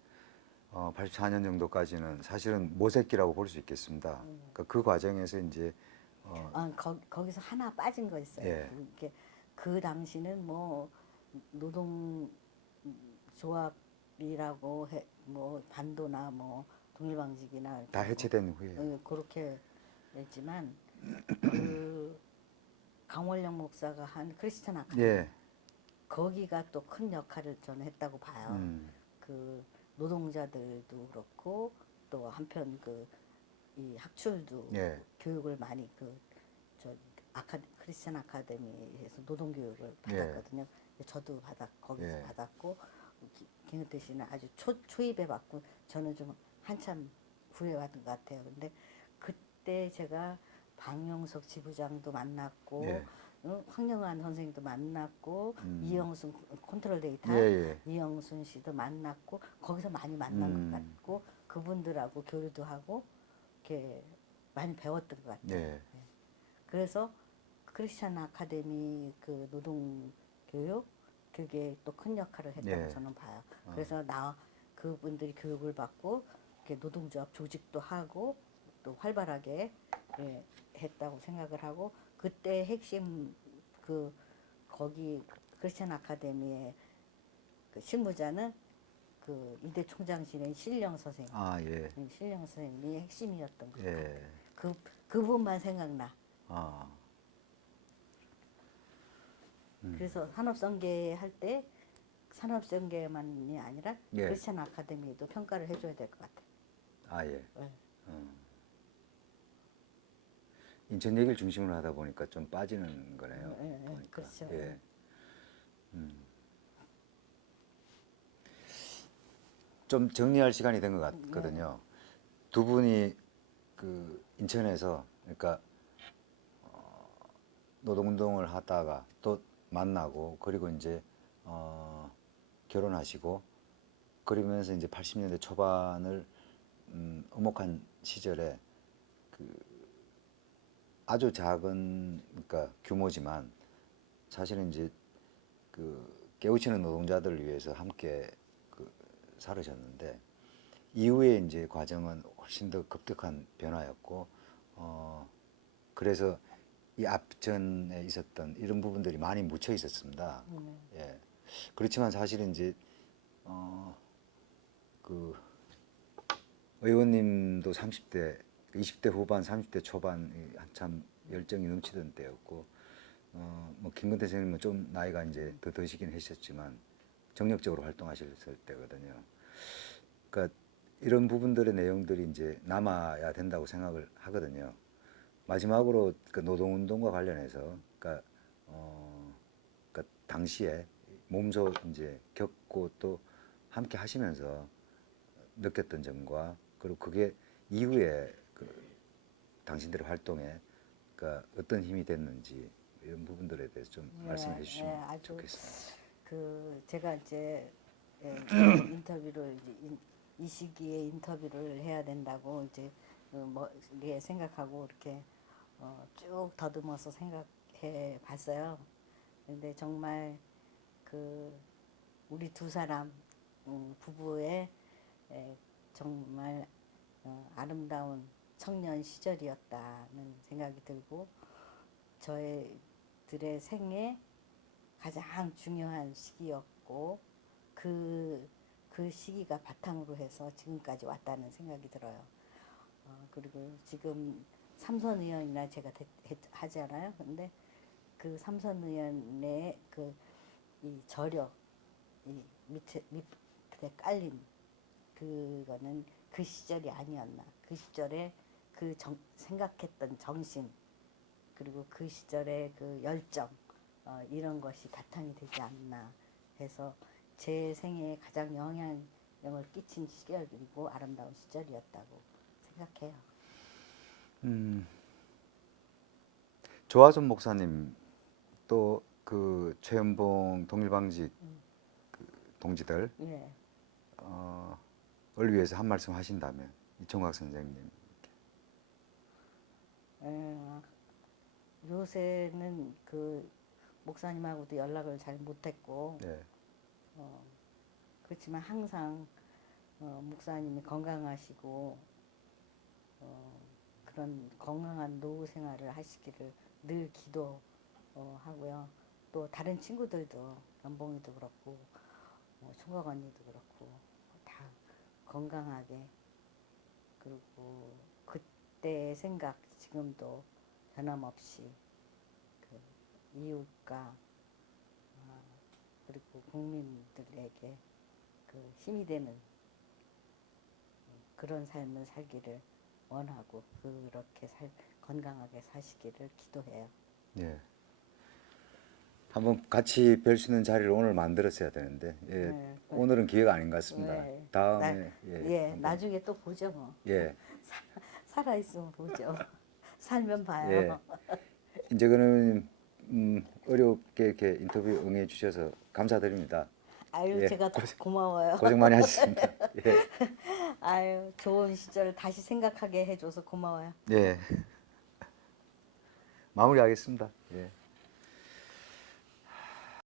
84년 정도까지는 사실은 모색기라고 볼 수 있겠습니다. 그러니까 그 과정에서 이제 거기서 하나 빠진 거 있어요. 예. 이게 그 당시는 뭐 노동 조합이라고 뭐 반도나 뭐 동일방직이나 다 해체된 후에. 그렇게 했지만 그 강원령 목사가 한 크리스천 아카데미 예. 거기가 또 큰 역할을 저는 했다고 봐요. 그 노동자들도 그렇고 또 한편 그 이 학출도 예. 교육을 많이 크리스천 아카데미에서 노동 교육을 받았거든요. 저도 거기서 예. 받았고 김은태 씨는 아주 초입에 받고 저는 좀 한참 후에 받은 것 같아요. 근데 그때 제가 박영석 지부장도 만났고 예. 황영환 선생님도 만났고 이영순 컨트롤 데이터 예, 예. 이영순 씨도 만났고 거기서 많이 만난 것 같고 그분들하고 교류도 하고 이렇게 많이 배웠던 것 같아요. 예. 그래서 크리스찬 아카데미 그 노동 교육 그게 또 큰 역할을 했다고 예. 저는 봐요. 그래서 그분들이 교육을 받고 이렇게 노동조합 조직도 하고 또 활발하게 했다고 생각을 하고 그때 핵심 그 거기 크리스천 아카데미의 그 실무자는 그 이대 총장실의 신령 선생님, 아, 예. 신령 선생님이 핵심이었던 거. 예. 그분만 생각나. 아. 그래서 산업선계 할 때 산업선계만이 아니라 예. 크리스천 아카데미도 평가를 해줘야 될 것 같아. 아, 예. 네. 인천 얘기를 중심으로 하다 보니까 좀 빠지는 거네요. 예, 예, 보니까. 그렇죠. 예. 좀 정리할 시간이 된 것 같거든요. 두 분이 그 인천에서 그러니까 노동운동을 하다가 또 만나고 그리고 이제 결혼하시고 그러면서 이제 80년대 초반을 음혹한 시절에 그 아주 작은 그러니까 규모지만 사실은 이제 그 깨우치는 노동자들을 위해서 함께 그 살으셨는데 이후에 이제 과정은 훨씬 더 급격한 변화였고 그래서 이 앞전에 있었던 이런 부분들이 많이 묻혀 있었습니다. 예. 그렇지만 사실은 이제 그 의원님도 30대, 20대 후반, 30대 초반 한참 열정이 넘치던 때였고, 뭐 김근태 선생님은 좀 나이가 이제 더 드시긴 하셨지만 정력적으로 활동하셨을 때거든요. 그러니까 이런 부분들의 내용들이 이제 남아야 된다고 생각을 하거든요. 마지막으로 그 노동운동과 관련해서, 그러니까 당시에 몸소 이제 겪고 또 함께 하시면서 느꼈던 점과 그리고 그게 이후에 그 당신들의 활동에 그러니까 어떤 힘이 됐는지 이런 부분들에 대해서 좀 말씀해 주시면 아주 좋겠습니다. 그 제가 이제 인터뷰를 이 시기에 인터뷰를 해야 된다고 이제 뭐 이렇게 생각하고 이렇게 쭉 더듬어서 생각해 봤어요. 근데 정말 그 우리 두 사람 부부의 정말 아름다운 청년 시절이었다는 생각이 들고 저희들의 생애 가장 중요한 시기였고 그 시기가 바탕으로 해서 지금까지 왔다는 생각이 들어요. 그리고 지금 삼선 의원이나 제가 하잖아요. 근데 그 삼선 의원의 그 이 저력, 이 밑에 깔린 그거는 그 시절이 아니었나. 그 시절에 생각했던 정신 그리고 그 시절의 그 열정 이런 것이 바탕이 되지 않나 해서 제 생애에 가장 영향을 끼친 시절이고 아름다운 시절이었다고 생각해요. 조화순 목사님 또 그 최연봉 동일방직 그 동지들 예. 을 위해서 한 말씀 하신다면 이총각 선생님. 요새는 그 목사님하고도 연락을 잘 못했고 네. 그렇지만 항상 목사님이 건강하시고 그런 건강한 노후 생활을 하시기를 늘 기도하고요. 또 다른 친구들도 연봉이도 그렇고 총각 언니도 그렇고 다 건강하게 그리고 그때의 생각 지금도 변함없이 그 이웃과 그리고 국민들에게 그 힘이 되는 그런 삶을 살기를 원하고 그렇게 건강하게 사시기를 기도해요. 예. 한번 같이 뵐 수 있는 자리를 오늘 만들었어야 되는데 네. 오늘은 기회가 아닌 것 같습니다. 네. 다음에 한번. 나중에 또 보죠 뭐. 예. 살아 있으면 보죠. 살면 봐요. 예. 이제 그러면 어렵게 이렇게 인터뷰 응해 주셔서 감사드립니다. 아유 예. 제가 고마워요. 고생 많이 하셨습니다. 예. 아유 좋은 시절 다시 생각하게 해줘서 고마워요. 예. 마무리하겠습니다. 예.